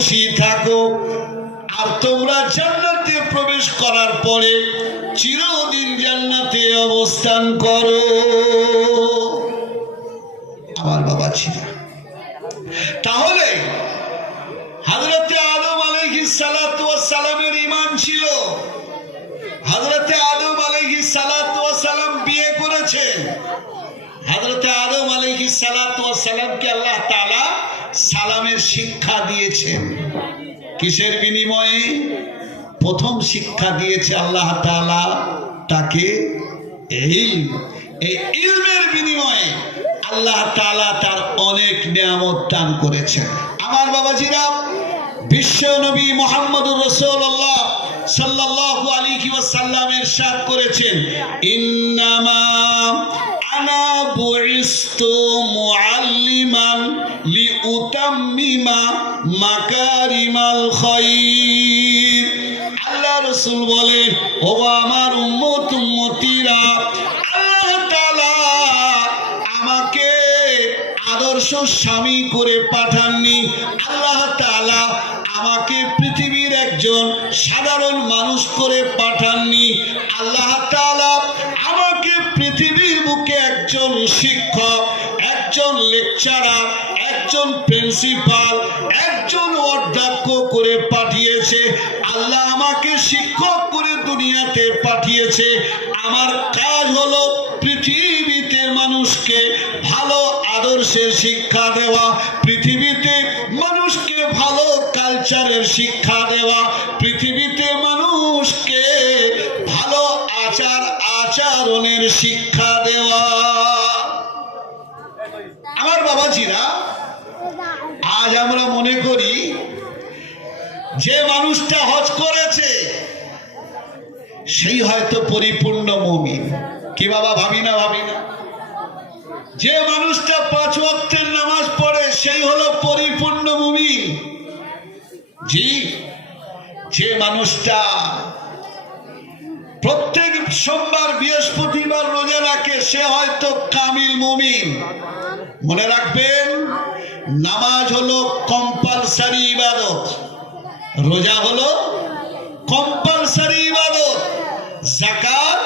খুশি থাকো, আর তোমরা জান্নাতে প্রবেশ করার পরে চিরদিন জান্নাতে অবস্থান করো। আমার বাবা ছিল। তাহলে হযরতে আদম আলাইহিস সালাতু ওয়াস সালামের ঈমান ছিল। হযরতে আদম আলাইহিস সালাতু ওয়াস সালাম বিয়ে করেছেন। হযরতে আদম আলাইহিস সালাতু ওয়াস সালামকে আল্লাহ তাআলা সালামের শিক্ষা দিয়েছেন। কিসের বিনিময়ে? প্রথম শিক্ষা দিয়েছে আল্লাহ তাআলা তাকে এই ইলমের বিনিময়ে আল্লাহ তাআলা তার অনেক নিয়ামত দান করেছেন। আমার বাবাজিরা, বিশ্ব নবী মুহাম্মদুর রাসূলুল্লাহ সাল্লাল্লাহু আলাইহি ওয়াসাল্লাম ইরশাদ করেছেন, ইন্নামা আনা বুইস্তু মুআল্লিমান লিউতাম্মিমা মাকারিমাল খায়র। আল্লাহ রাসূল বলেন, ও আমার উম্মত উম্মতিরা, আল্লাহ তাআলা আমাকে আদর্শ স্বামী করে পাঠাননি। আল্লাহ তাআলা আমাকে পৃথিবীর একজন সাধারণ মানুষ করে পাঠাননি। আল্লাহ তাআলা আমাকে পৃথিবীর বুকে একজন শিক্ষক, একজন লেকচারার, একজন প্রিন্সিপাল, একজন অধ্যক্ষ করে পাঠিয়েছে। আল্লাহ আমাকে শিক্ষক করে দুনিয়াতে পাঠিয়েছে। আমার কাজ হলো পৃথিবীতে মানুষকে ভালো আদর্শের শিক্ষা দেওয়া, পৃথিবীতে মানুষকে ভালো কালচারের শিক্ষা দেওয়া, পৃথিবীতে মানুষকে ভালো আচার আচরণের শিক্ষা দেওয়া। আমার বাবাজিরা, আজ আমরা মনে করি যে মানুষটা হজ করেছে সেই হয়তো পরিপূর্ণ মুমিন। কি বাবা, ভাবি না? যে মানুষটা 5 ওয়াক্তের নামাজ পড়ে সেই হলো পরিপূর্ণ মুমিন। জি, যে মানুষটা প্রত্যেক সোমবার বৃহস্পতিবার রোজা রাখে সে হয়তো কামিল মুমিন। মনে রাখবেন, নামাজ হলো কম্পালসারি ইবাদত, রোজা হলো কম্পালসারি ইবাদত, যাকাত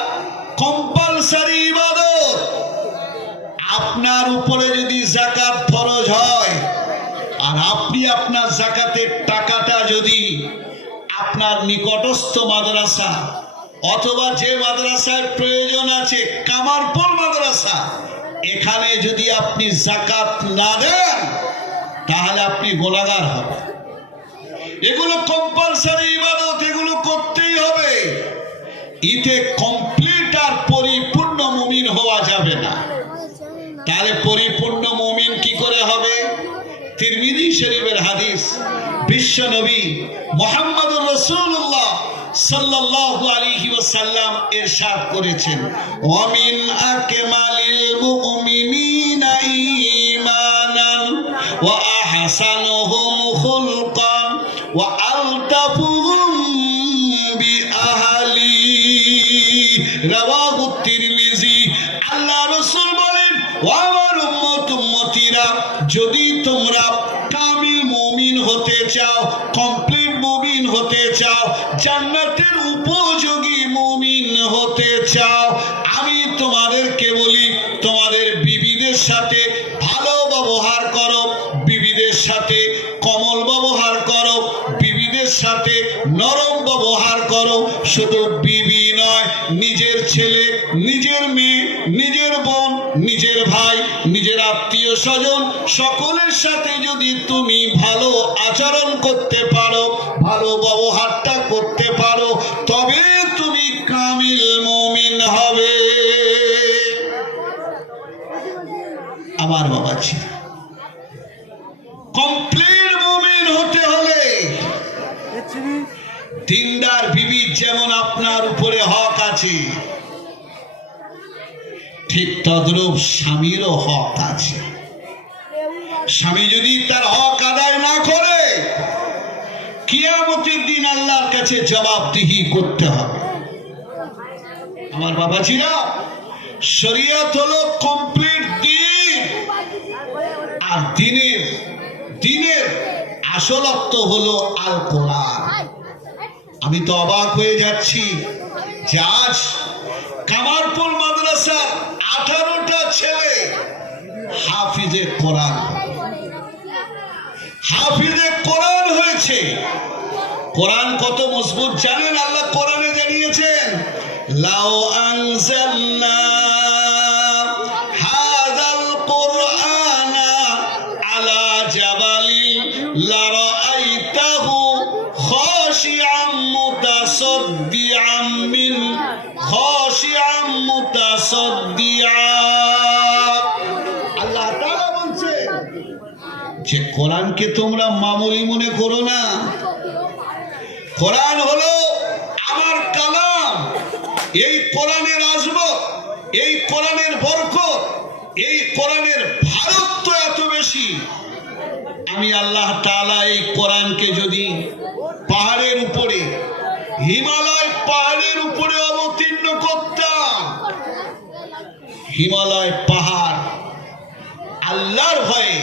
কম্পালসারি ইবাদত। আপনার উপরে যদি যাকাত ফরজ হয় আর আপনি আপনার যাকাতের টাকাটা যদি আপনার নিকটস্থ মাদ্রাসা অথবা যে মাদ্রাসার প্রয়োজন আছে, কামারপুর মাদ্রাসা, এখানে যদি আপনি যাকাত না দেন তাহলে আপনি গুনাহগার হবেন। এগুলো কম্পালসারি ইবাদত, এগুলো করতেই হবে। এতে কমপ্লিট আর পরিপূর্ণ মুমিন হওয়া যাবে না। তাহলে পরিপূর্ণ মুমিন কি করে হবে? তিরমিজি শরীফের হাদিস, বিশ্ব নবী মুহাম্মদুর রাসূলুল্লাহ সাল্লাল্লাহু আলাইহি ওয়াসাল্লাম ইরশাদ করেছেন, ওয়া মিন আকমালিল মুমিনিনা ঈমানান ওয়া আহসানুহুম খুলকান ওয়া আলতাফুহুম বিআহলি, রাওয়াহু তিরমিজি। আল্লাহ রাসূল বলেন, ও আমার উম্মত উম্মতিরা, যদি তোমরা কামিল মুমিন হতে চাও, কমপ্লিট মুমিন হতে চাও, জান্নাতের উপযোগী মুমিন হতে চাও, আমি তোমাদেরকে বলি, তোমাদের বিবিদের সাথে ভালো ব্যবহার করো, বিবিদের সাথে কোমল ব্যবহার করো, বিবিদের সাথে নরম ব্যবহার করো। শুধু বিবি নয়, নিজের ছেলে, নিজের মেয়ে, নিজের বোন, নিজের ভাই, নিজের আত্মীয় স্বজন সকলের সাথে যদি তুমি ভালো আচরণ করতে পারো, ভালো ব্যবহারটা করতে পারো, তবে তুমি কামিল মুমিন হবে। আমার বাবা ছিল। কমপ্লিট মুমিন হতে হলে দিনদার বিবির যেমন আপনার উপরে হক আছে, ঠিক তদ্রূপ স্বামীরও হক আছে। স্বামী যদি তার হক আদায় না করে, কিয়ামতের দিন আল্লাহর কাছে জবাবদিহি করতে হবে। আমার বাবাজিরা, শরীয়ত হলো কমপ্লিট দিন, আর দিনের আসল অর্থ হলো আল কোরআন। আমি তো অবাক হয়ে যাচ্ছি যে আজ কামারপুর মাদ্রাসার 18টা ছেলে হাফিজে কোরআন হয়েছে। কোরআন কত মজবুত জানেন? আল্লাহ কোরআনে জানিয়েছেন, লাউ আনজালনা হাযাল কুরআনা আলা জাবালিন লারাআইতাহু খাশিআম মুতাসাদ্দিআ। আল্লাহ তাআলা বলছেন যে কোরআনকে তোমরা মামুলি মনে করো না। কোরআন হলো আমার কালাম। এই কোরআনের আজমত, এই কোরআনের বরকত, এই কোরআনের ভারত এত বেশি। আমি আল্লাহ তাআলা এই কোরআনকে যদি পাহাড়ের উপরে, হিমালয় পাহাড়ের উপরে অবতীর্ণ করতাম, হিমালয় পাহাড় আল্লাহর ভয়ে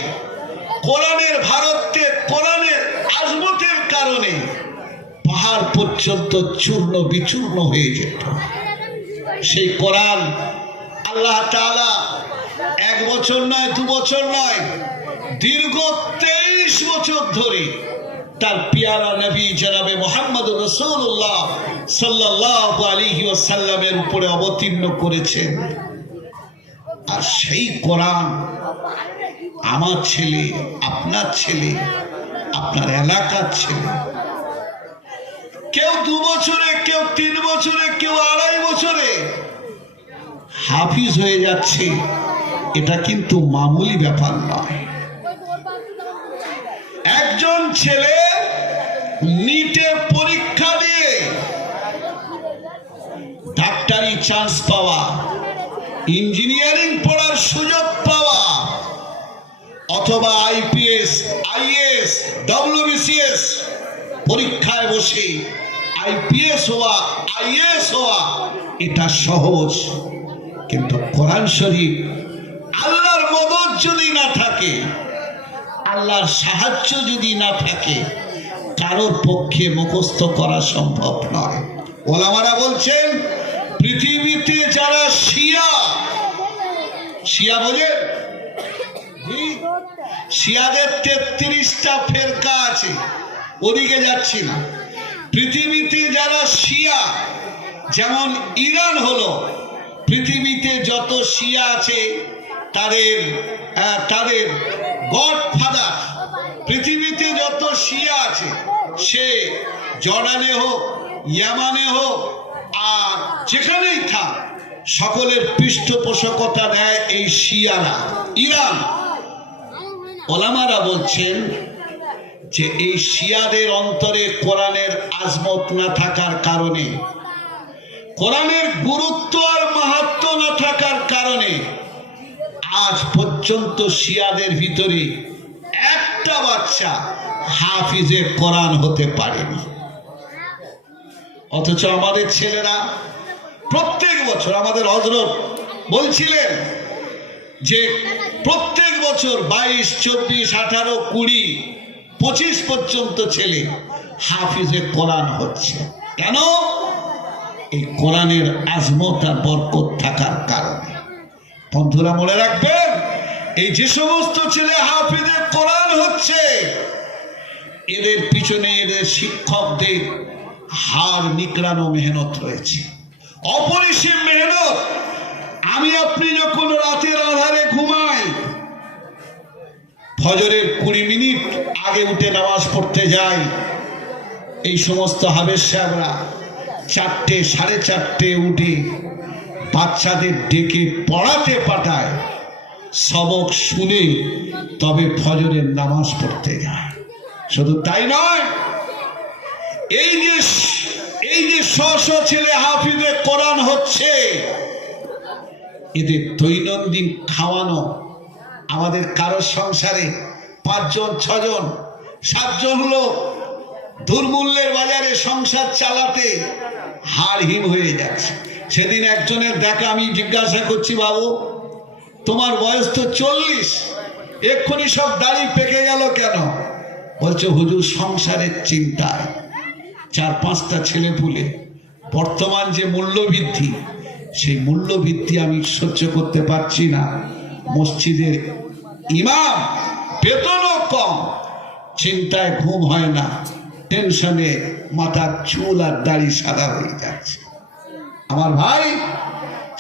কোরআনের ভারতে, কোরআনের আজমতের কারণে পাহাড় পর্যন্ত চূর্ণ বিচূর্ণ হয়ে যেত। সেই কোরআন আল্লাহ তাআলা 1 বছর নয়, 2 বছর নয়, দীর্ঘ 23 বছর ধরে তার পিয়ারা নবী জনাবে মুহাম্মদ রাসূলুল্লাহ সাল্লাল্লাহু আলাইহি ওয়াসাল্লামের উপরে অবতীর্ণ করেছেন। আর সেই কোরআন আমার ছেলে, আপনার ছেলে, আপনার এলাকার ছেলে, কেউ 2 বছরে, কেউ 3 বছরে, কেউ 2.5 বছরে হাফিজ হয়ে যাচ্ছে। এটা কিন্তু মামুলি ব্যাপার নয়। একজন ছেলে নিটের পরীক্ষা দিয়ে ডাক্তারি চান্স পাওয়া, ইঞ্জিনিয়ারিং পড়ার সুযোগ পাওয়া, অথবা আইপিএস, আইএএস, ডব্লিউবিসিএস পরীক্ষায় বসে আইপিএস হওয়া, আইএএস হওয়া এটা সহজ। কিন্তু কোরআন শরীফ আল্লাহর মদদ যদি না থাকে, আল্লাহর সাহায্য যদি না থাকে, কারোর পক্ষে মুখস্থ করা সম্ভব নয়। ওলামারা বলছেন, পৃথিবীতে যারা শিয়া বোঝেন, শিয়াদের 33টা ফেরকা আছে, ওদিকে যাচ্ছি না। পৃথিবীতে যারা শিয়া, যেমন ইরান হলো পৃথিবীতে যত শিয়া আছে তাদের গডফাদার। পৃথিবীতে যত শিয়া আছে, সে জর্ডানে হোক, ইয়ামানে হোক, আর যেখানেই থাক, সকলের পৃষ্ঠপোষকতা দেয় এই শিয়ারা, ইরান। ওলামারা বলছেন যে এই শিয়াদের অন্তরে কোরআনের আজমত না থাকার কারণে, কোরআনের গুরুত্ব আর মাহাত্ম্য না থাকার কারণে আজ পর্যন্ত শিয়াদের ভিতরে একটা বাচ্চা হাফিজে কোরআন হতে পারেনি। অথচ আমাদের ছেলেরা প্রত্যেক বছর, আমাদের হযরত বলছিলেন যে প্রত্যেক বছর 22, 24, 18, 20, 25 পর্যন্ত ছেলে হাফিজে কোরআন হচ্ছে। কেন? এই কোরআনের আজমত আর বরকত থাকার কারণে। বন্ধুরা মনে রাখবেন, এই যে সমস্ত ছেলে হাফিজে কোরআন হচ্ছে, এদের পিছনে এদের শিক্ষকদের হাড় নিকড়ানো মেহনত রয়েছে, অপরিসীম মেহনত। আমি আপনি যখন রাতের আধারে ঘুমাই, ফজরের 20 মিনিট আগে উঠে নামাজ পড়তে যাই, এই সমস্ত হাফেজ সাহেবরা 4টে, 4:30 উঠে বাচ্চাদের ডেকে পড়াতে পাঠায়, সবক শুনে তবে ফজরের নামাজ পড়তে যায়। শুধু তাই নয়, এই যে শ ছেলে হাফিজে কোরআন হচ্ছে, এদের দৈনন্দিন খাওয়ানো, আমাদের কারো সংসারে 5 জন, 6 জন, 7 জন লোক দুর্মূল্যের বাজারে সংসার চালাতে হাড়হিম হয়ে যাচ্ছে। সেদিন একজনের দেখা, আমি জিজ্ঞাসা করছি, বাবু তোমার বয়স তো 40, এক্ষুনি সব দাড়ি পেকে গেল কেন? বলছে হুজুর সংসারের চিন্তায় 4-5টা ছেলে পুলে, বর্তমান যে মূল্যবৃদ্ধি, সেই মূল্যবৃদ্ধি আমি সহ্য করতে পারছি না। মসজিদের ইমাম বেতনও কম, চিন্তায় ঘুম হয় না, টেনশনে মাথার চুল আর দাড়ি সাদা হয়ে যাচ্ছে। আমার ভাই,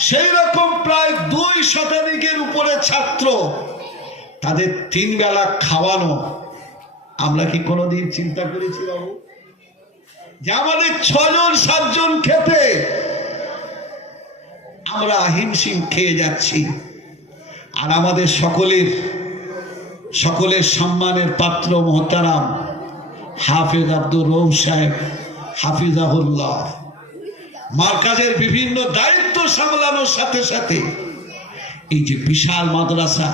সেই রকম প্রায় 2 শতাধিকের উপরে ছাত্র, তাদের 3 বেলা খাওয়ানো। আমরা কি কোনোদিন চিন্তা করেছি বাবু যে আমাদের 6 জন 7 জন খেতে আমরা হিমশিম খেয়ে যাচ্ছি? আর আমাদের সকলের সম্মানের পাত্র মোহতারাম হাফেজ আব্দুর রউফ সাহেব হাফিজাহুল্লাহ মার্কাজের বিভিন্ন দায়িত্ব সামলানোর সাথে সাথে এই যে বিশাল মাদ্রাসা,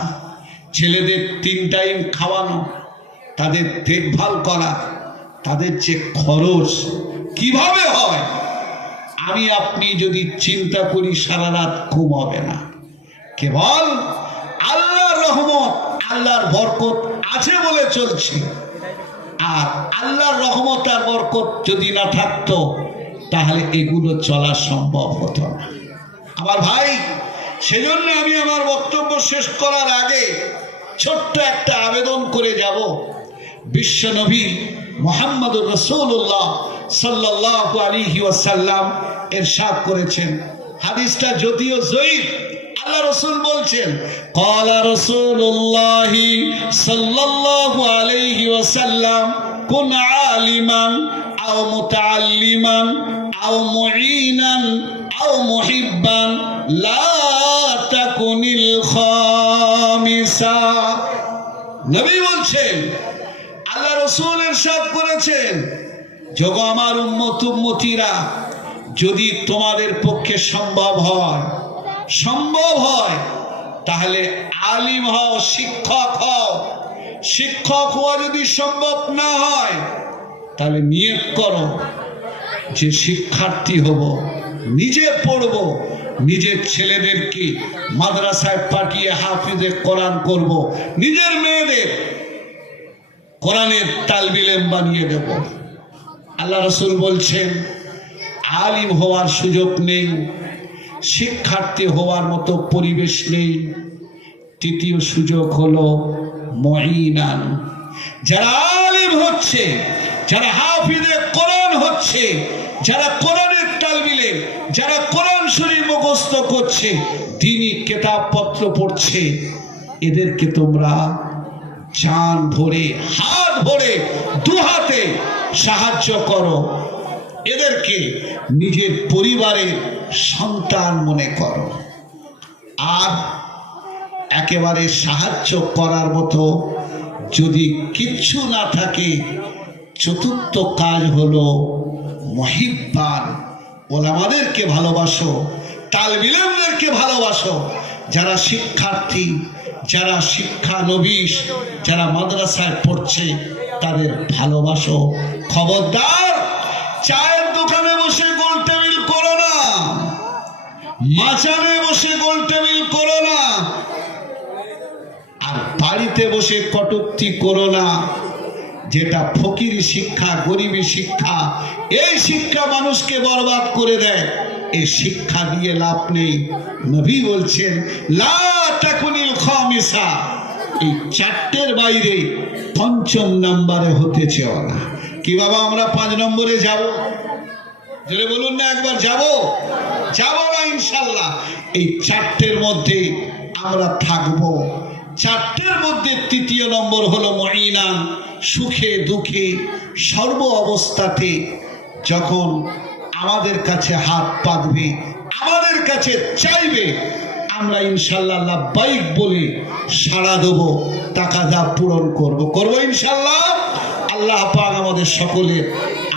ছেলেদের 3 টাইম খাওয়ানো, তাদের দেখভাল করা, তাদের যে খরচ কিভাবে হয়, আমি আপনি যদি চিন্তা করি সারা রাত ঘুম হবে না। কেবল আল্লাহর রহমত, আল্লাহর বরকত আছে বলে চলছে। আর আল্লাহর রহমত আর বরকত যদি না থাকতো তাহলে এগুলো চলা সম্ভব হতো না। আমার ভাই, সেজন্য আমি আমার বক্তব্য শেষ করার আগে ছোট্ট একটা আবেদন করে যাব। বিশ্বনবী মুহাম্মদুর রাসূলুল্লাহ সাল্লাল্লাহু আলাইহি ওয়াসাল্লাম ইরশাদ করেছেন, হাদিসটা যদিও জয়ীফ, আল্লাহ রাসূল বলছেন, ক্বালা রাসূলুল্লাহ সাল্লাল্লাহু আলাইহি ওয়াসাল্লাম কুন আলিমান আও মুতাআল্লিমান আও মুঈনান আও মুহিব্বান লা তাকুনিল খামিসা। নবী বলছেন, আল্লাহ রাসূল ইরশাদ করেছেন, যোগো আমার উম্মতিরা, যদি তোমাদের পক্ষে সম্ভব হয় তাহলে আলিম হও, শিক্ষক হও। শিক্ষক হওয়া যদি সম্ভব না হয় তাহলে নিয়ত করো যে শিক্ষার্থী হব, নিজে পড়ব, নিজের ছেলেদেরকে মাদ্রাসায় পাঠিয়ে হাফিজে কোরআন করব, নিজের মেয়েদের কোরআনের তালবিল ইলম বানিয়ে দেব। আল্লাহ রাসূল বলছেন, আলিম হওয়ার সুযোগ নেই, শিক্ষার্থী হওয়ার মতো পরিবেশ নেই। তৃতীয় সুযোগ হলো মুঈনান। যারা আলিম হচ্ছে, যারা হাফিজে কোরআন হচ্ছে, যারা কোরআনের তালবিলে, যারা কোরআন শরীফ মুখস্থ করছে, দ্বীনি কিতাবপত্র পড়ছে, এদেরকে তোমরা জান ভরে, হাত ভরে, 2 হাতে সাহায্য করো। এদেরকে নিজের পরিবারের সন্তান মনে করো। আর একেবারে সাহায্য করার মতো যদি কিচ্ছু না থাকে, চতুর্থ কাজ হলো মুহিব্বান। ওলামাদেরকে ভালোবাসো, তালবিল ইলমদেরকে ভালোবাসো। যারা শিক্ষার্থী, যারা শিক্ষানবিশ, যারা মাদ্রাসায় পড়ছে, তাদের ভালোবাসো। খবরদার চায়ের দোকানে বসে গোল টেবিল করো না, মাচানে বসে গোল টেবিল করো না, আর বাড়িতে বসে কটূক্তি করো না। যেটা ফকিরি শিক্ষা, গরিবী শিক্ষা, এই শিক্ষা মানুষকে বরবাদ করে দেয়। এই শিক্ষা দিয়ে লাভ নেই। নবী বলছেন, লা তাকুনিল খামিসা, এই 4টের বাইরে 5ম নম্বরে হতে চেও না। কি বাবা আমরা 5 নম্বরে যাব? যদি বলুন না একবার যাব না ইনশাল্লাহ। এই 4টের মধ্যে আমরা থাকবো। 4টের মধ্যে 3য় নম্বর হলো মুঈনান। সুখে দুঃখে সর্ব অবস্থাতে যখন আমাদের কাছে হাত পাতবে, আমাদের কাছে চাইবে, আমরা ইনশাল্লাহ লাব্বাইক বলে সাড়া দেবো, তাকাদা পূরণ করব ইনশাল্লাহ। আল্লাহ পাক আমাদের সকলের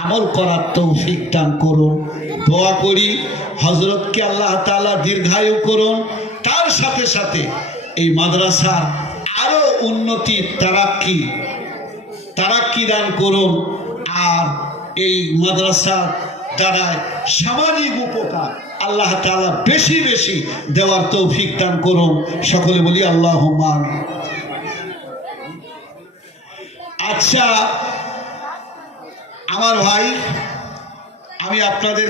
আমল করার তৌফিক দান করুন। দোয়া করি হযরতকে আল্লাহ তাআলা দীর্ঘায়ু করুন, তার সাথে সাথে এই মাদ্রাসার আরো উন্নতি তারাক্কি দান করুন। আর এই মাদ্রাসার দ্বারা সামাজিক উপকার আল্লাহ তাআলা বেশি বেশি দেওয়ার তৌফিক দান করুন। সকলে বলি আল্লাহুম্মা আমিন। আচ্ছা আমার ভাই, আমি আপনাদের